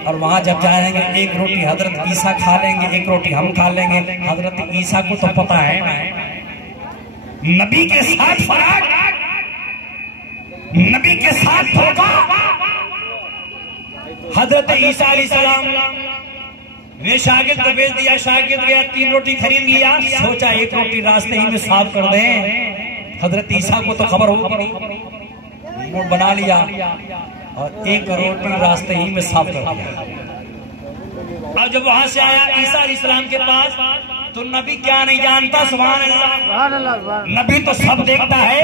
اور وہاں جب جائیں گے 1 روٹی حضرت عیسیٰ کھا لیں گے، 1 روٹی ہم کھا لیں گے۔ حضرت عیسیٰ کو تو پتا ہے نبی کے ساتھ فراق، نبی کے ساتھ دھوکہ۔ حضرت عیسیٰ علیہ السلام نے شاگرد کو بھیج دیا، شاگرد گیا 3 روٹی خرید لیا، سوچا 1 روٹی راستے ہی میں صاف کر دیں، حضرت عیسیٰ کو تو خبر ہوگی، موڈ بنا لیا اور 1 روٹی راستے ہی میں صاف کر دیا۔ اب جب وہاں سے آیا عیسیٰ علیہ السلام کے پاس تو نبی کیا نہیں جانتا، سبحان اللہ، نبی تو سب دیکھتا ہے،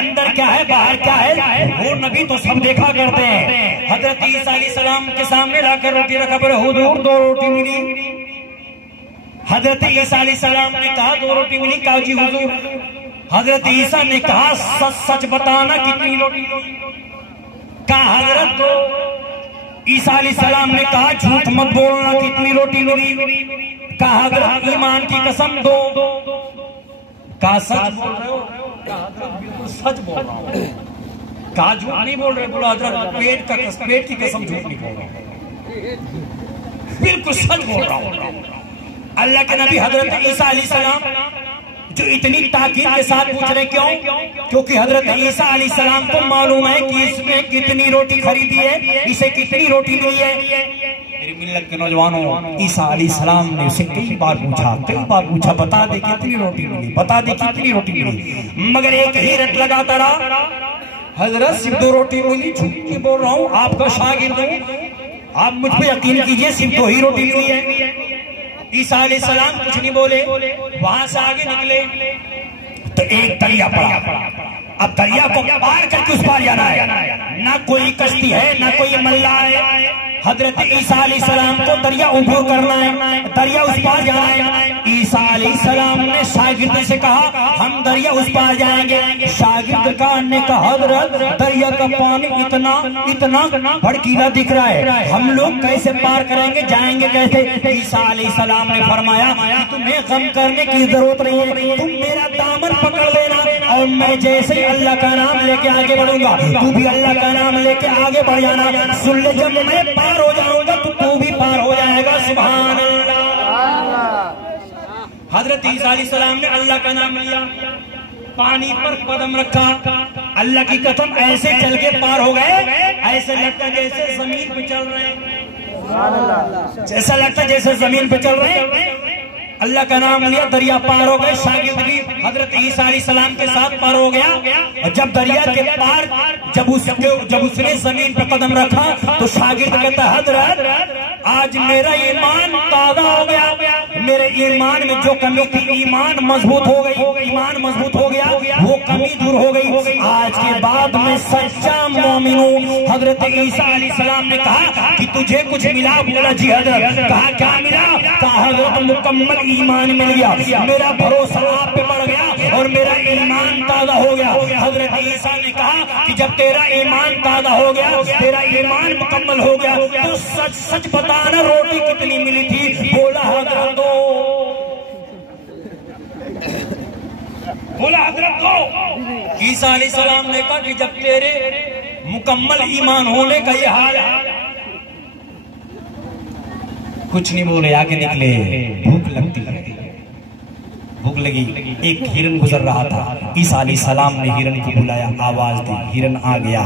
اندر کیا ہے باہر کیا ہے، وہ نبی تو سب دیکھا کرتے ہیں۔ حضرت عیسیٰ علیہ السلام کے سامنے لا کر روٹی رکھا، پر حضور 2 روٹی ملی۔ حضرت عیسیٰ علیہ السلام نے کہا 2 روٹی ملی، کہا جی حضور۔ حضرت عیسیٰ نے کہا سچ بتانا کتنی روٹی؟ کہا حضرت 2۔ عیسیٰ علیہ السلام نے کہا جھوٹ مت بولنا، کتنی روٹی ملی؟ کہا حضرت ایمان کی قسم 2۔ کہا سچ بول رہے ہو؟ کہا حضرت بالکل سچ بول رہا ہوں۔ کہا جھوٹ نہیں بول رہے؟ بولا حضرت پیٹ کی قسم جھوٹ نہیں بول رہا، بالکل سچ بول رہا ہوں۔ اللہ کے نبی حضرت عیسیٰ علیہ السلام جو اتنی تاکید کے ساتھ پوچھ رہے، کیوں؟ کیونکہ حضرت عیسیٰ علیہ السلام کو معلوم ہے کہ اس میں کتنی روٹی خریدی ہے، اسے کتنی روٹی ملی ہے۔ میری ملت کے نوجوانوں، عیسیٰ علیہ السلام نے اسے کئی بار پوچھا، بتا دے کتنی روٹی ملی، بتا دے کتنی روٹی ملی، مگر ایک ہی رٹ لگاتا رہا، حضرت صرف 2 روٹی ملی۔ جھوٹ نہیں بول رہا ہوں، آپ کا شاگرد ہوں، آپ مجھ پہ یقین کیجئے، صرف 2 ہی روٹی ملی ہے۔ عیسیٰ علیہ السلام کچھ نہیں بولے، وہاں سے آگے نکلے تو ایک دریا پڑا، اب دریا کو پار کر کے اس پار جانا ہے، نہ کوئی کشتی ہے نہ کوئی ملا ہے۔ حضرت عیسیٰ علیہ السلام کو دریا عبور کرنا ہے، دریا اس پار جانا ہے۔ عیسیٰ علیہ السلام نے شاگرد سے کہا ہم دریا اس پار جائیں گے۔ شاگرد نے کہا حضرت دریا کا پانی اتنا بھڑکیلا دکھ رہا ہے، ہم لوگ کیسے پار کریں گے، جائیں گے کیسے؟ عیسیٰ علیہ السلام نے فرمایا تمہیں غم کرنے کی ضرورت نہیں ہے، تم میرا دامن پکڑ لینا اور میں جیسے ہی اللہ کا نام لے کے آگے بڑھوں گا تو بھی اللہ کا نام لے کے آگے بڑھ جانا۔ سن لے جب میں پار ہو جاؤں گا تو بھی پار ہو جائے گا۔ سبحان اللہ۔ حضرت عیسیٰ علیہ السلام نے اللہ کا نام لیا، پانی پر قدم رکھا، اللہ کی قسم ایسے چل کے پار ہو گئے، ایسے لگتا جیسے زمین پہ چل رہے ہیں، جیسا لگتا جیسے زمین پہ چل رہے ہیں۔ اللہ کا نام لیا، دریا پار ہو گئے۔ شاگرد بھی حضرت عیسیٰ علیہ السلام کے ساتھ پار ہو گیا، اور جب دریا کے پار جب اس نے زمین پہ قدم رکھا تو شاگرد کہتا حضرت آج میرا ایمان تازہ ہو گیا، میرے ایمان میں جو کمی تھی ایمان مضبوط ہو گئی، ایمان مضبوط ہو گیا، وہ کمی دور ہو گئی، آج کے بعد میں سچا مومن ہوں۔ حضرت عیسیٰ علیہ السلام نے کہا کہ تجھے کچھ ملا؟ بولا جی حضرت۔ کہا کیا ملا؟ کہا حضرت مکمل ایمان مل گیا، میرا بھروسہ آپ پہ بڑھ گیا اور میرا ایمان تازہ ہو گیا۔ حضرت عیسیٰ نے کہا کہ جب تیرا ایمان تازہ ہو گیا، تیرا ایمان مکمل ہو گیا تو سچ سچ بتانا روٹی کتنی ملی تھی؟ بولا حضرت دو۔ بولا حضرت دو۔ عیسیٰ علیہ السلام نے کہا کہ جب تیرے مکمل ایمان ہونے کا یہ حال ہے، کچھ نہیں بولے، آگے نکلے۔ بھوک لگتی ہے، بھوک لگی، ایک ہرن گزر رہا تھا، عیسیٰ علیہ السلام نے ہرن کو بلایا، آواز دی، ہرن آ گیا۔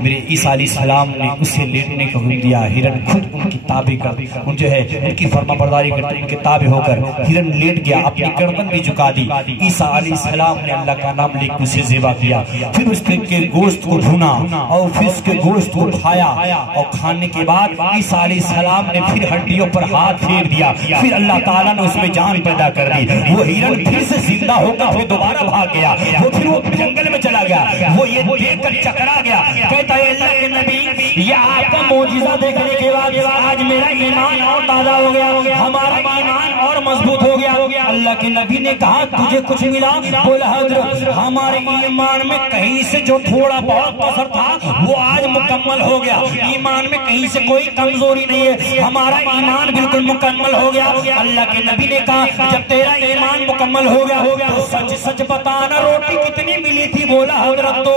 میرے عیسیٰ علیہ السلام نے اسے لیٹنے کا حکم دیا، ہرن خود ان کی تابع کر جو ہے ان کی فرما برداری کرتے ان کے تابع ہو کر ہرن لیٹ گیا، اپنی گردن بھی جھکا دی۔ عیسیٰ علیہ السلام نے اللہ کا نام لے کے اسے ذبح کیا، پھر اس کے گوشت کو بھونا اور پھر اس کے گوشت کو کھایا، اور کھانے کے بعد عیسیٰ علیہ السلام نے پھر ہڈیوں پر ہاتھ پھیر دیا، پھر اللہ تعالیٰ نے اس میں جان پیدا کر دی۔ وہ ہرن پھر سے زندہ ہو کر پھر دوبارہ بھاگ گیا، وہ پھر وہ جنگل میں چلا گیا، وہ یہ دیکھ کر چکرا گیا، کہتا ہے اللہ کے نبی یہ آپ کا معجزہ دیکھنے کے بعد آج میرا ایمان اور تازہ ہو گیا، ہمارا ایمان اور مضبوط ہو گیا۔ اللہ کے نبی نے کہا تجھے کچھ ملا؟ بولا حضرت ہمارے ایمان میں کہیں سے جو تھوڑا بہت قصر تھا وہ آج مکمل ہو گیا، ایمان میں کہیں سے کوئی کمزوری نہیں ہے، ہمارا ایمان بالکل مکمل ہو گیا۔ اللہ کے نبی نے کہا جب تیرا ایمان مکمل ہو گیا تو سچ سچ بتانا روٹی کتنی ملی تھی؟ بولا حضرت دو۔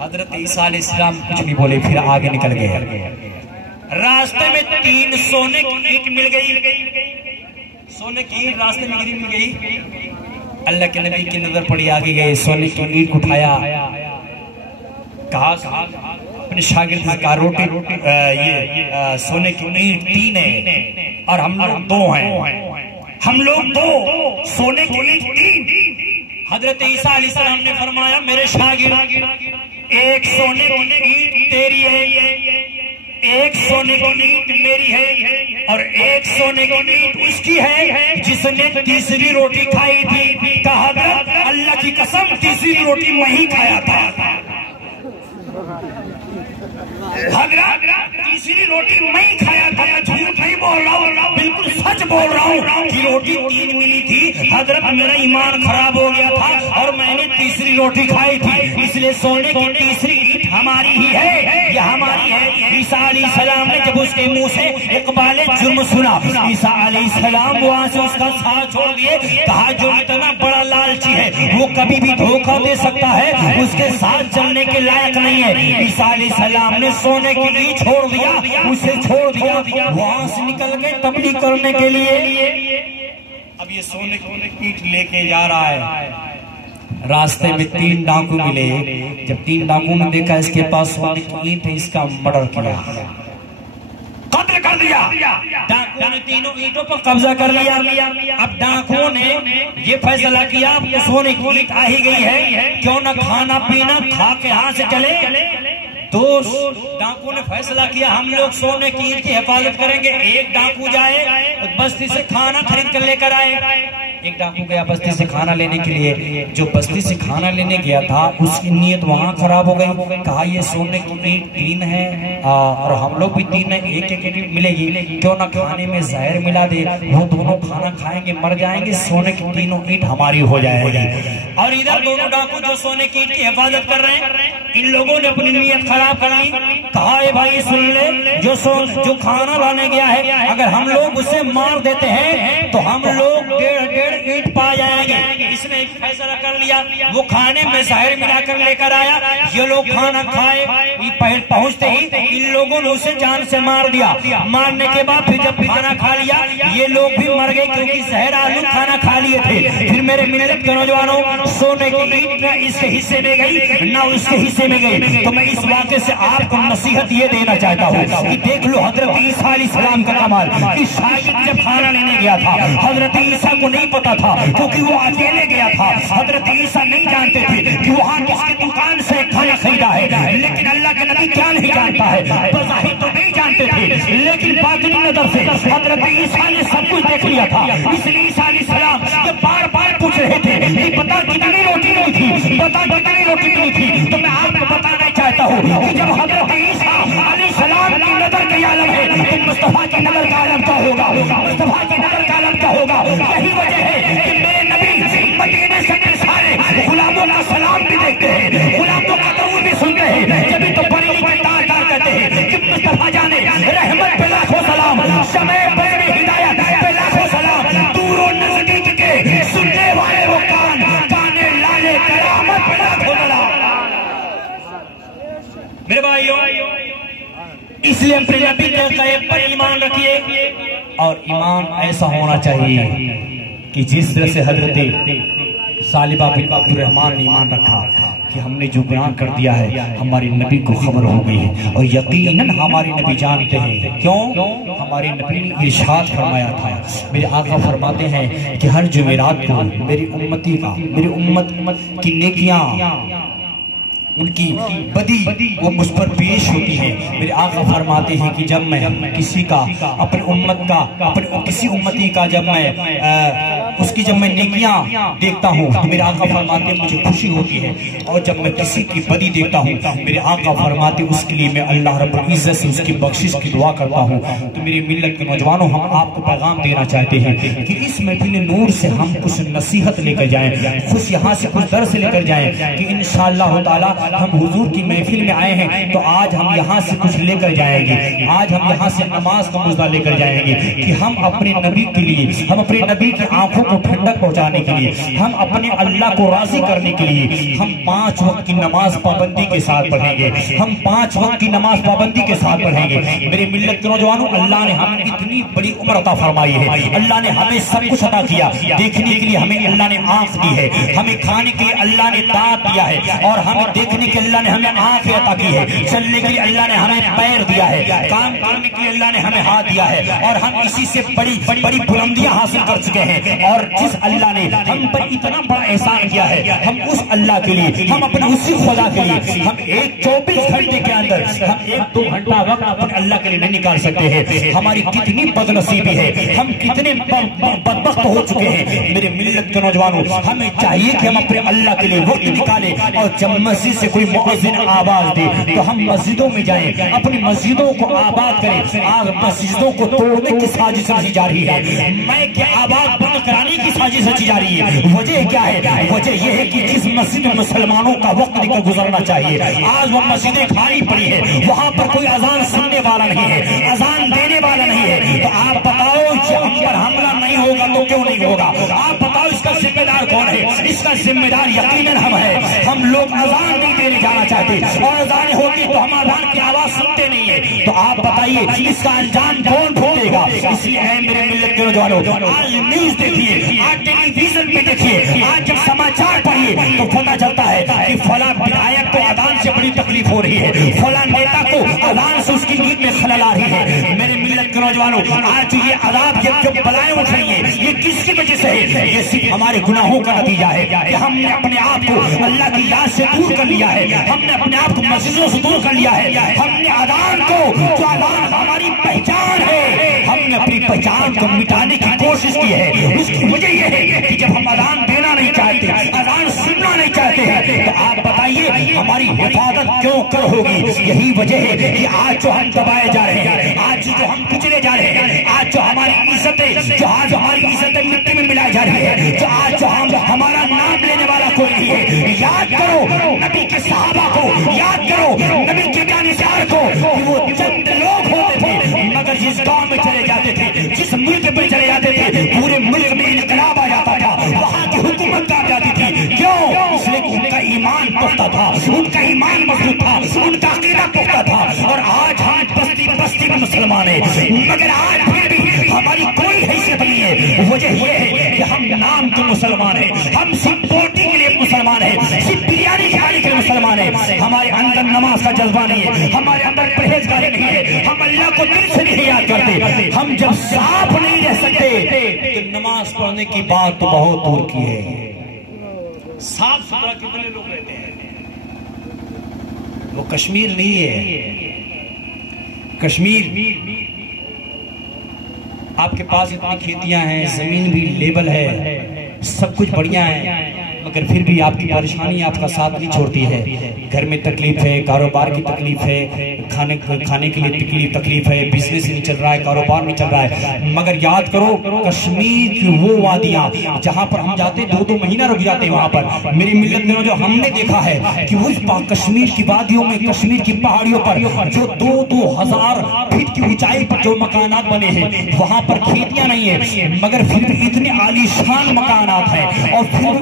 حضرت عیسیٰ علیہ السلام کچھ نہیں بولے، پھر آگے نکل گئے۔ راستے میں 3 سونے کی اینٹ مل گئی، سونے کی اینٹ راستے میں مل گئی۔ اللہ کے نبی کی نظر پڑی، آگے گئے، سونے کی اینٹ کو اٹھایا، کہا اپنے شاگرد سے کہا روٹی یہ سونے کی اینٹ 3 ہے اور ہم لوگ 2 ہیں، ہم لوگ 2، سونے کی اینٹ 3۔ حضرت عیسیٰ علیہ السلام نے فرمایا میرے شاگرد ایک سونے کی اینٹ تیری ہے، ایک سونے کی اینٹ میری ہے، اور ایک سونے کی اینٹ اس کی ہے جس نے تیسری روٹی کھائی تھی۔ کہا حضرت اللہ کی قسم تیسری روٹی میں ہی کھایا تھا۔ حضرت تیسری روٹی میں ہی کھایا تھا، جھوٹ نہیں بول رہا ہوں، بالکل سچ بول رہا ہوں کہ روٹی 3 ملی تھی۔ حضرت میرا ایمان خراب ہو گیا تھا اور میں نے تیسری روٹی کھائی تھی، اس لیے سونے کی تیسری اینٹ ہماری ہی ہے، یہ ہماری ہے۔ عیسیٰ علیہ السلام نے جب اس کے منہ سے اقبال جرم سنا، عیسیٰ علیہ السلام وہاں سے اس کا ساتھ چھوڑ دیے، کہا جو اتنا بڑا لالچی ہے وہ کبھی بھی دھوکہ دے سکتا ہے، اس کے ساتھ چلنے کے لائق نہیں ہے۔ عیسیٰ علیہ السلام نے سونے کی اینٹ چھوڑ دیا، اسے چھوڑ دیا، وہاں سے نکل گئے تبلیغ کرنے کے لیے۔ اب یہ سونے کی اینٹ لے کے جا رہا ہے، راستے میں 3 ڈاکو ملے، جب 3 ڈاکو نے دیکھا اس کے پاس سونے کی اینٹ ہے، اس کا مرڈر کیا، قتل کر دیا۔ ڈاکو نے 3 اینٹوں پر قبضہ کر لیا۔ اب ڈاکو نے یہ فیصلہ کیا سونے کی اینٹ آ ہی گئی ہے، کیوں نہ کھانا پینا کھا کے ہاں سے چلے۔ تو ڈاکو نے فیصلہ کیا ہم لوگ سونے کی اینٹ کی حفاظت کریں گے، ایک ڈاکو جائے بستی سے کھانا خرید کر لے کر آئے، ایک ڈاکو گیا بستی سے کھانا لینے کے لیے. جو بستی سے کھانا لینے گیا تھا اس کی نیت وہاں خراب ہو گئی. کہا یہ سونے کی اینٹ 3 ہے اور ہم لوگ بھی 3 ہیں, ایک ایک اینٹ ملے گی, کیوں نہ کھانے میں زہر ملا دے, وہ دونوں کھانا کھائیں گے مر جائیں گے, سونے کی تینوں اینٹ ہماری ہو جائے گی. اور ادھر دونوں ڈاکو جو سونے کی اینٹ کی حفاظت کر رہے ہیں, ان لوگوں نے اپنی نیت خراب کر لی. کہا اے بھائی سن لے, جو کھانا لانے گیا ہے اگر ہم لوگ اسے مار دیتے ہیں تو ہم لوگ 1.5 اینٹ پا جائیں گے. اس نے ایک فیصلہ کر لیا, وہ کھانے میں زہر ملا کر لے کر آیا. یہ لوگ کھانا کھائے, پہنچتے ہی ان لوگوں نے اسے جان سے مار دیا. مارنے کے بعد پھر جب کھانا کھا لیا یہ لوگ بھی مر گئے کیونکہ زہر آلود کھانا کھا لیے تھے. پھر میرے ملت کے نوجوانوں, سونے کی اینٹ نہ اس کے حصے میں گئی نہ اس کے حصے میں گئی. تو میں اس واقعے سے آپ کو نصیحت یہ دینا چاہتا ہوں کہ دیکھ لو حضرت عیسیٰ علیہ السلام کا کمال. کہ شاگرد جب کھانا لینے گیا تھا حضرت عیسیٰ کو نہیں پتا تھا کیونکہ وہ اکیلے گیا تھا. حضرت عیسیٰ نہیں جانتے تھے کہ وہاں کس کی دکان سے کھانا خریدا ہے, لیکن اللہ کے نبی کیا نہیں جانتا ہے, بظاہر تو نہیں جانتے تھے لیکن باطنی نظر سے حضرت عیسیٰ نے سب کچھ دیکھ لیا تھا. اس لیے عیسیٰ علیہ السلام یہ بار بار پوچھ رہے تھے کہ بتا کتنی روٹی ملی تھی, بتا کتنی روٹی ملی تھی. تو میں آپ کو بتانا چاہتا ہوں کہ جب حضرت عیسیٰ علیہ السلام کی نظر کا عالم ہے تو مصطفیٰ کی نظر کا عالم کیا ہوگا, مصطفیٰ کی نظر کا عالم کیا ہوگا. یہی وجہ ہے کہ میرے نبی مدینے سے سارے غلاموں کا سلام بھی دیکھتے ہیں, غلاموں کا درود بھی سنتے ہیں. جبھی تو بریلی کے تاجدار کہتے ہیں کہ مصطفیٰ جانے رحمت پہ لاکھوں سلام, شمع بزم ہدایت پہ لاکھوں سلام, دور و نزدیک کے سننے والے وہ کان, کانے لالے کرامت پہ لاکھوں سلام. میرے بھائیوں, اس لیے اپنے نبی کے غیب پر ایمان رکھیے, اور ایمان ایسا ہونا چاہیے کہ جس طرح سے حضرت ثعلبہ بن عبد الرحمن نے ایمان رکھا کہ ہم نے جو بیان کر دیا ہے ہمارے نبی کو خبر ہو گئی ہے, اور یقیناً ہمارے نبی جانتے ہیں. کیوں؟ ہمارے نبی نے ارشاد فرمایا تھا, میرے آقا فرماتے ہیں کہ ہر جمعرات کو میری امتی کا, میری امت کی نیکیاں, ان کی بدی وہ مجھ پر پیش ہوتی ہے. میرے آقا فرماتے ہیں کہ جب میں کسی کا, اپنے امت کا, کسی امتی کا جب میں نیکیاں دیکھتا ہوں تو میرے آقا فرماتے ہیں مجھے خوشی ہوتی ہے, اور جب میں کسی کی بدی دیکھتا ہوں میرے آقا فرماتے ہیں اس کے لیے میں اللہ رب العزت سے اس کی بخشش کی دعا کرتا ہوں. تو میری ملت کے نوجوانوں, ہم آپ کو پیغام دینا چاہتے ہیں کہ اس محفل نور سے ہم کچھ نصیحت لے کر جائیں, کچھ یہاں سے کچھ درس لے کر جائیں کہ انشاءاللہ تعالی ہم حضور کی محفل میں آئے ہیں تو آج ہم یہاں سے کچھ لے کر جائیں گے. آج ہم یہاں سے نماز کا مزدہ لے کر جائیں گے کہ ہم اپنے نبی کے لیے, ہم اپنے نبی کی آنکھوں کو ٹھنڈک پہنچانے کے لیے, ہم اپنے اللہ کو راضی کرنے کے لیے ہم 5 وقت کی نماز پابندی کے ساتھ پڑھیں گے. ہم 5 وقت کی نماز پابندی کے ساتھ پڑھیں گے. میرے ملت کے نوجوانوں, اللہ نے ہمیں اتنی بڑی عمر عطا فرمائی ہے, اللہ نے ہمیں سب کچھ عطا کیا. دیکھنے کے لیے ہمیں اللہ نے آنکھ دی ہے, ہمیں کھانے کے لیے اللہ نے دانت دیا ہے, اور ہمیں دیکھنے کے اللہ نے ہمیں آنکھ عطا کی ہے, چلنے کے لیے اللہ نے ہمیں پیر دیا ہے, کام کرنے کے لیے اللہ نے ہمیں ہاتھ دیا ہے, اور ہم اسی سے بڑی بڑی بلندیاں حاصل کر چکے ہیں. اور جس اللہ نے ہم پر اتنا بڑا احسان کیا ہے, ہم اس اللہ کے لیے, ہم اپنے اسی خدا کے لیے ہم 24 گھنٹے کے اندر ہم 1-2 گھنٹہ وقت اپنے اللہ کے لیے نہیں نکال سکتے ہیں. ہماری کتنی بد نصیبی ہے, ہم کتنے بدبخت ہو چکے ہیں. میرے ملت کے نوجوانوں, ہمیں چاہیے کہ ہم اپنے اللہ کے لیے وقت نکالیں, اور جب مسجد سے کوئی مؤذن آواز دے تو ہم مسجدوں میں جائیں, اپنی مسجدوں کو آباد کریں. آج مسجدوں کو توڑنے کی سازش رچی جا رہی ہے, میں کیا آباد بند کرانے کی سازش رچی جا رہی ہے. وجہ کیا ہے؟ وجہ یہ ہے کہ جس مسجد میں مسلمانوں کا وقت نکل گزرنا چاہیے آج وہ مسجدیں خالی پڑی ہیں, وہاں پر کوئی اذان سننے والا نہیں ہے, اذان دینے والا نہیں ہے. تو آپ بتاؤ کہ ہم پر حملہ نہیں ہوگا تو کیوں نہیں ہوگا؟ آپ بتاؤ اس کا ذمہ دار کون ہے؟ اس کا ذمہ دار یقیناً ہم ہے. ہم لوگ اذان نہیں دینے جانا چاہتے, اور اذان ہوتی تو ہم اذان کی آواز سنتے نہیں ہے. تو آپ بتائیے اس کا انجام کون ڈھونڈے گا؟ اس لیے اے میرے ملت کے نوجوانوں, آج نیوز دیکھیے, آج ٹیلی ویژن پہ دیکھیے, آج جب سماچار پڑھیے تو پتہ چلتا ہے کہ فلاں ودھایک کو اذان سے بڑی تکلیف ہو رہی ہے, فلاں نیتا کو اذان سے اس کی نیند میں خلل آ رہی ہے. میرے ملت کے نوجوان نوجوانوں، آج یہ عذاب، یہ جو بلائیں اٹھ رہی ہیں، یہ کس کی وجہ سے ہے؟ یہ صرف ہمارے گناہوں کا نتیجہ ہے کہ ہم نے اپنے آپ کو اللہ کی یاد سے دور کر لیا ہے، ہم نے اپنے آپ کو مسجدوں سے دور کر لیا ہے، ہم نے اذان کو، جو اذان ہماری پہچان ہے، ہم نے اپنی پہچان کو مٹانے کی کوشش کی ہے۔ اس کی وجہ یہ ہے کہ جب ہم اذان دینا نہیں چاہتے، اذان سننا نہیں چاہتے ہیں، تو آپ بتائیے ہماری حفاظت کیوں کر ہوگی؟ یہی وجہ ہے کہ آج جو ہم دبائے جا رہے ہیں، آج جو ہم کچلے جا رہے ہیں، آج جو ہماری عزتیں، جو آج ہماری عزتیں مٹی میں ملائی جا رہی ہے، جو آج جو ہمارا نام لینے والا کوئی نہیں ہے۔ یاد کرو نبی کے صحابہ کو، یاد کرو نبی کے جانشار کو، کہ وہ چند لوگ ہوتے تھے، مگر جس گاؤں میں چلے جاتے تھے، جس ملک میں چلے جاتے تھے، پورے ملک میں انقلاب آ جاتا تھا، وہاں کی حکومت کام جاتی تھی۔ کیوں؟ اس لیے ان کا ایمان پختہ تھا، ان کا ایمان مضبوط تھا، ان کا عقیدہ پختہ تھا۔ اور آج بستی بستی میں مسلمان ہیں، مگر آج پھر بھی ہماری کوئی حیثیت نہیں ہے۔ وجہ یہ ہے کہ ہم نام کے مسلمان ہیں، ہم صرف بوٹی کے لیے مسلمان ہیں، صرف بریانی کھانے کے لیے مسلمان ہیں۔ ہمارے اندر نماز کا جذبہ نہیں ہے، ہمارے اندر پرہیزگاری نہیں ہے، ہم اللہ کو دل سے نہیں یاد کرتے۔ ہم جب صاف نہیں رہ سکتے تو نماز پڑھنے کی بات تو بہت دور کی ہے۔ صاف ستھرا کتنے لوگ رہتے ہیں؟ وہ کشمیر نہیں ہے۔ کشمیر آپ کے پاس اتنی کھیتیاں ہیں، زمین بھی لیبل ہے، سب کچھ بڑھیا ہے، مگر پھر بھی آپ کی پریشانی آپ کا ساتھ نہیں چھوڑتی ہے۔ گھر میں تکلیف ہے، کاروبار کی تکلیف ہے، کھانے کے لیے تکلیف ہے، بزنس نہیں چل رہا ہے، کاروبار نہیں چل رہا ہے، مگر یاد کرو کشمیر کی وہ وادیاں جہاں پر ہم جاتے 2-2 مہینہ رک جاتے ہیں، وہاں پر میری ملت میں جو ہم نے دیکھا ہے کہ اس کشمیر کی وادیوں میں، کشمیر کی پہاڑیوں پر جو 2-2 ہزار فٹ کی اونچائی پر جو مکانات بنے ہیں، وہاں پر کھیتیاں نہیں ہیں، مگر پھر بھی اتنے عالیشان مکانات ہیں، اور پھر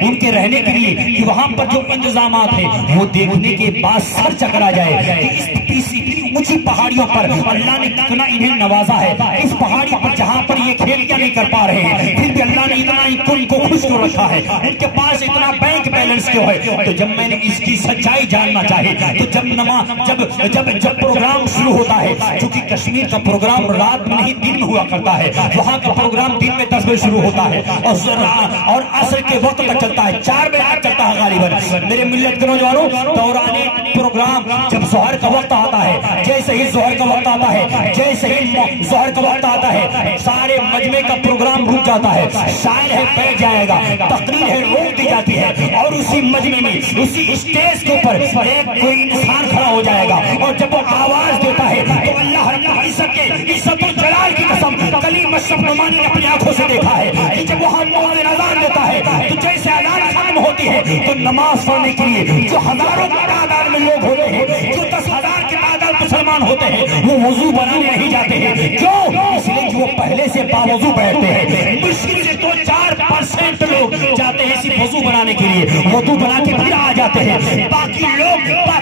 ان کے رہنے کے لیے کہ وہاں پر جو انتظامات ہیں وہ دیکھنے کے بعد سر چکرا جائے کہ اس اونچی پہاڑیوں پر اللہ نے کتنا انہیں نوازا ہے۔ اس پہاڑی پر جہاں پر یہ کھیتیاں نہیں کر پا رہے ہیں، پھر بھی اللہ نے اتنا ان کو خوش کو رکھا ہے، ان کے پاس اتنا بینک بیلنس کیوں ہے؟ تو جب میں نے اس کی سچائی جاننا چاہے تو جب پروگرام شروع ہوتا ہے، چونکہ کشمیر کا پروگرام رات میں نہیں دن میں ہوا کرتا ہے، وہاں کا پروگرام دن میں 10 بجے شروع ہوتا ہے اور عصر کے وقت تک چلتا ہے، 4 بجے تک چلتا ہے غالباً۔ میرے ملت کے نوجوانوں، دوران پروگرام جب ظہر کا وقت آتا ہے، جیسے ہی ظہر کا وقت آتا ہے، جیسے ہی ظہر کا وقت آتا ہے، سارے مجمع کا پروگرام رک جاتا ہے، شاعر ہے بیٹھ جائے گا، تقریر ہے روک دی جاتی ہے، اور اسی مجمع میں اسی اسٹیج کے اوپر ایک کوئی انسان کھڑا ہو جائے گا، اور جب وہ آواز دیتا ہے تو اللہ عزت و جلال کی قسم کلیم اشرف نعمانی نے اپنی آنکھوں سے دیکھا ہے کہ جب وہاں مؤذن اذان دیتا ہے تو جیسے اذان ختم ہوتی ہے تو نماز پڑھنے کے لیے جو ہزاروں کی تعداد میں لوگ ہوتے ہیں، جو 10,000 کی تعداد مسلمان ہوتے ہیں، وہ وضو بنانے نہیں جاتے ہیں۔ کیوں؟ اس لیے کہ وہ پہلے سے باوضو بیٹھتے ہیں۔ مشکل سے 2-4% لوگ جاتے ہیں صرف وضو بنانے کے لیے، وضو بنا کے پھر آ جاتے ہیں، باقی لوگ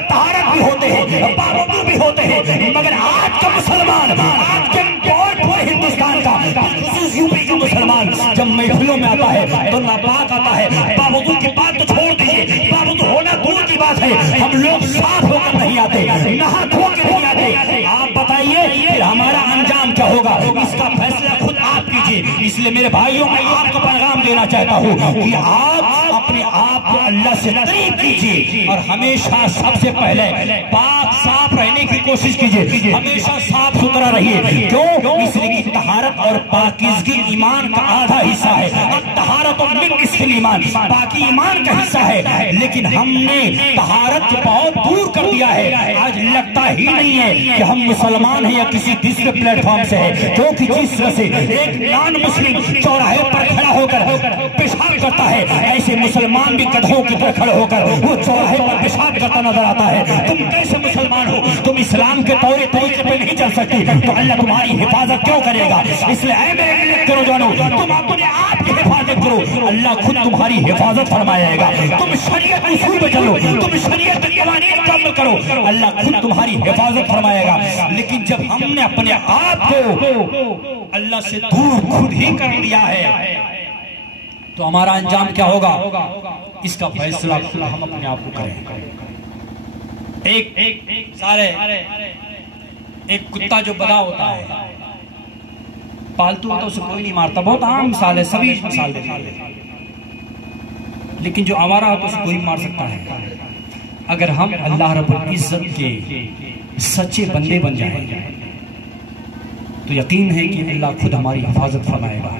طہارت بھی ہوتے ہیں، باوضو بھی ہوتے ہیں، مگر آج کا مسلمان، آج کے پورے ہندوستان کا، خصوص یوپی کا مسلمان جب محفلوں میں آتا ہے تو ناپاک آتا ہے۔ باوضو کی بات تو چھوڑ دیجیے، باوضو ہونا دور کی بات ہے، ہم لوگ صاف ہو کر نہیں آتے، نہا دھو کے نہیں آتے۔ آپ بتائیے پھر ہمارا انجام کیا ہوگا؟ اس کا فیصلہ خود آپ کیجیے۔ اس لیے میرے بھائیوں میں آپ کو پیغام دینا چاہتا ہوں کہ آپ اپنے آپ کو اللہ سے قریب کیجیے، اور ہمیشہ سب سے پہلے پاک صاف رہنے کی کوشش کیجیے، ہمیشہ صاف ستھرا رہیے۔ کیوں؟ اس لیے کہ طہارت اور پاکیزگی ایمان کا آدھا حصہ ہے، اور طہارت اور نصف ایمان، باقی ایمان کا حصہ ہے، لیکن ہم نے طہارت کو بہت دور کر دیا ہے۔ آج لگتا ہی نہیں ہے کہ ہم مسلمان ہیں یا کسی دوسرے پلیٹ فارم سے ہے، کیونکہ جس طرح سے ایک نان مسلم چوراہے پر کھڑا ہو کر پیشاب کرتا ہے، ایسے مسلمان بھی گدھوں کی طرح کھڑے ہو کر وہ چوراہے پر پیشاب کرتا نظر آتا ہے۔ تم کیسے مسلمان ہو؟ تم اسلام کے طور طریقے پہ نہیں چل سکتی تو اللہ تمہاری حفاظت کیوں کرے گا؟ اس لیے اے میرے ملت کے نوجوانوں، تم اپنے آپ کی حفاظت کرو، اللہ خود تمہاری حفاظت فرمائے گا۔ تم شریعت اصول پہ چلو، تم شریعت کے قوانین کا عمل کرو، اللہ خود تمہاری حفاظت فرمائے گا۔ لیکن جب ہم نے اپنے آپ کو اللہ سے دور خود ہی کر لیا ہے تو ہمارا انجام کیا ہوگا؟ اس کا فیصلہ ہم اپنے آپ کو کریں۔ ایک کتا جو بدا ہوتا ہے، پالتو ہوتا اسے کوئی نہیں مارتا، بہت عام مثال ہے، سبھی مثال دیتے ہیں، لیکن جو آوارہ ہوتا اسے کوئی مار سکتا ہے۔ اگر ہم اللہ رب العزت کے سچے بندے بن جائیں تو یقین ہے کہ اللہ خود ہماری حفاظت فرمائے گا۔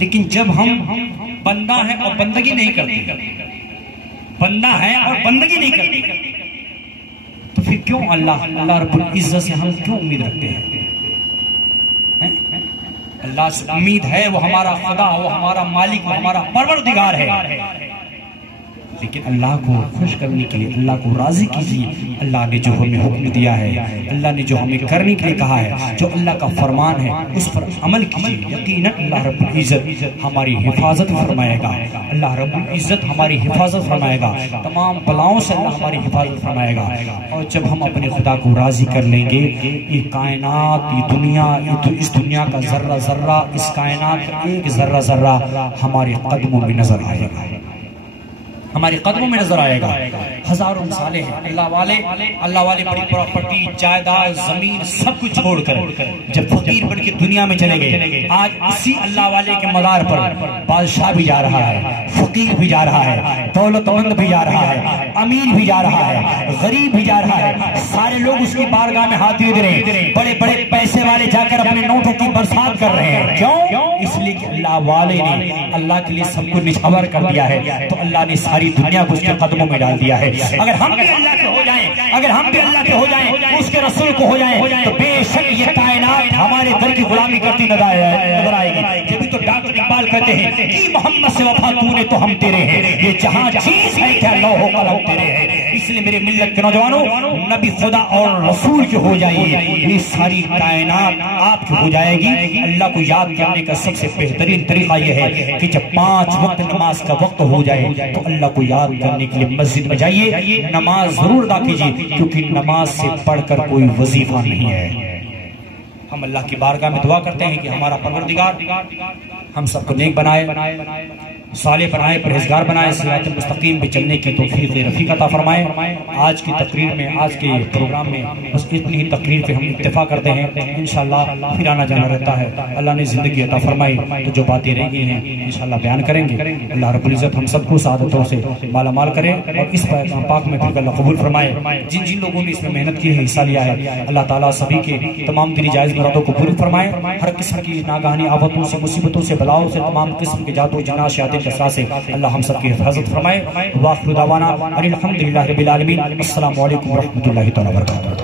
لیکن جب ہم بندہ ہیں اور بندگی نہیں کرتے، بندہ ہے اور بندگی نہیں کرتے، تو پھر کیوں اللہ رب العزت سے ہم کیوں امید رکھتے ہیں؟ اللہ سے امید ہے، وہ ہمارا خدا، وہ ہمارا مالک، وہ ہمارا پروردگار ہے، لیکن اللہ کو خوش کرنے کے لیے، اللہ کو راضی کیجیے۔ اللہ نے جو ہمیں حکم دیا ہے، اللہ نے جو ہمیں کرنے کے لیے کہا ہے، جو اللہ کا فرمان ہے، اس پر عمل کیجیے۔ یقیناً اللہ رب العزت ہماری حفاظت فرمائے گا، اللہ رب العزت ہماری حفاظت فرمائے گا، تمام بلاؤں سے اللہ ہماری حفاظت فرمائے گا۔ اور جب ہم اپنے خدا کو راضی کر لیں گے، یہ کائنات، یہ دنیا، اس دنیا کا ذرہ ذرہ، اس کائنات کا ایک ذرہ ذرہ ہمارے قدموں میں نظر آئے گا، ہمارے قدموں میں نظر آئے گا۔ ہزاروں مثالیں ہیں، اللہ والے بڑی پراپرٹی، جائیداد، زمین سب کچھ چھوڑ کر جب فقیر بن کے دنیا میں چلے گئے، آج اسی اللہ والے کے مزار پر بادشاہ بھی جا رہا ہے، فقیر بھی جا رہا ہے، دولت مند بھی جا رہا ہے، امیر بھی جا رہا ہے، غریب بھی جا رہا ہے، سارے لوگ اس کی بارگاہ میں ہاتھ دے رہے ہیں۔ بڑے بڑے پیسے والے جا کر اپنے نوٹوں کی برسات کر رہے ہیں، کیوں؟ اس لیے کہ اللہ والے نے اللہ کے لیے سب کو نچھاور کر دیا ہے، تو اللہ نے ساری دنیا کو اس کے قدموں میں ڈال دیا ہے۔ اگر ہم بھی اللہ کے ہو جائیں، اگر ہم بھی اللہ کے ہو جائیں، اس کے رسول کو ہو جائیں، تو بے شک یہ کائنات ہمارے در کی غلامی کرتی نظر آئے گی۔ یہ بھی تو ڈاکٹر اقبال کہتے ہیں کہ محمد سے وفا تو نے تو ہم تیرے ہیں، یہ جہاں چیز ہے کیا لوح و قلم تیرے ہیں۔ اس لیے میرے ملت کے نوجوانوں، نبی خدا اور رسول کے ہو جائیے، یہ ساری کائنات آپ کی ہو جائے گی۔ اللہ کو یاد کرنے کا سب سے بہترین طریقہ یہ ہے کہ جب 5 وقت نماز کا وقت ہو جائے تو اللہ کو یاد کرنے کے لیے مسجد میں جائیے، نماز ضرور ادا کیجیے، کیونکہ نماز سے پڑھ کر کوئی وظیفہ نہیں ہے۔ ہم اللہ کی بارگاہ میں دعا کرتے ہیں کہ ہمارا پروردگار ہم سب کو نیک بنائے، صالح بنائے، پرہیزگار بنائے، صراط مستقیم پہ چلنے کی توفیق رفیق عطا فرمائے۔ آج کی تقریر میں، آج کے پروگرام میں بس اتنی ہی تقریر پہ ہم اتفاق کرتے ہیں، انشاءاللہ پھر آنا جانا رہتا ہے۔ اللہ نے زندگی عطا فرمائی تو جو باتیں رہ گئی ہیں انشاءاللہ بیان کریں گے۔ اللہ رب العزت ہم سب کو سعادتوں سے مالا مال کرے اور اس پاک میں پھر اللہ قبول فرمائے۔ جن جن لوگوں نے اس میں محنت کی ہے، حصہ لیا ہے، اللہ تعالیٰ سبھی کے تمام دلی جائز مرادوں کو پوری فرمائے۔ ہر قسم کی ناگہانی آفتوں سے، مصیبتوں سے، بلاؤں سے، تمام قسم کے جادو، جنات، شیاطین کے اثرات سے اللہ ہم سب کی حفاظت فرمائے۔ وآخر دعوانا ان الحمدللہ رب العالمین۔ السلام علیکم ورحمۃ اللہ تعالی وبرکاتہ۔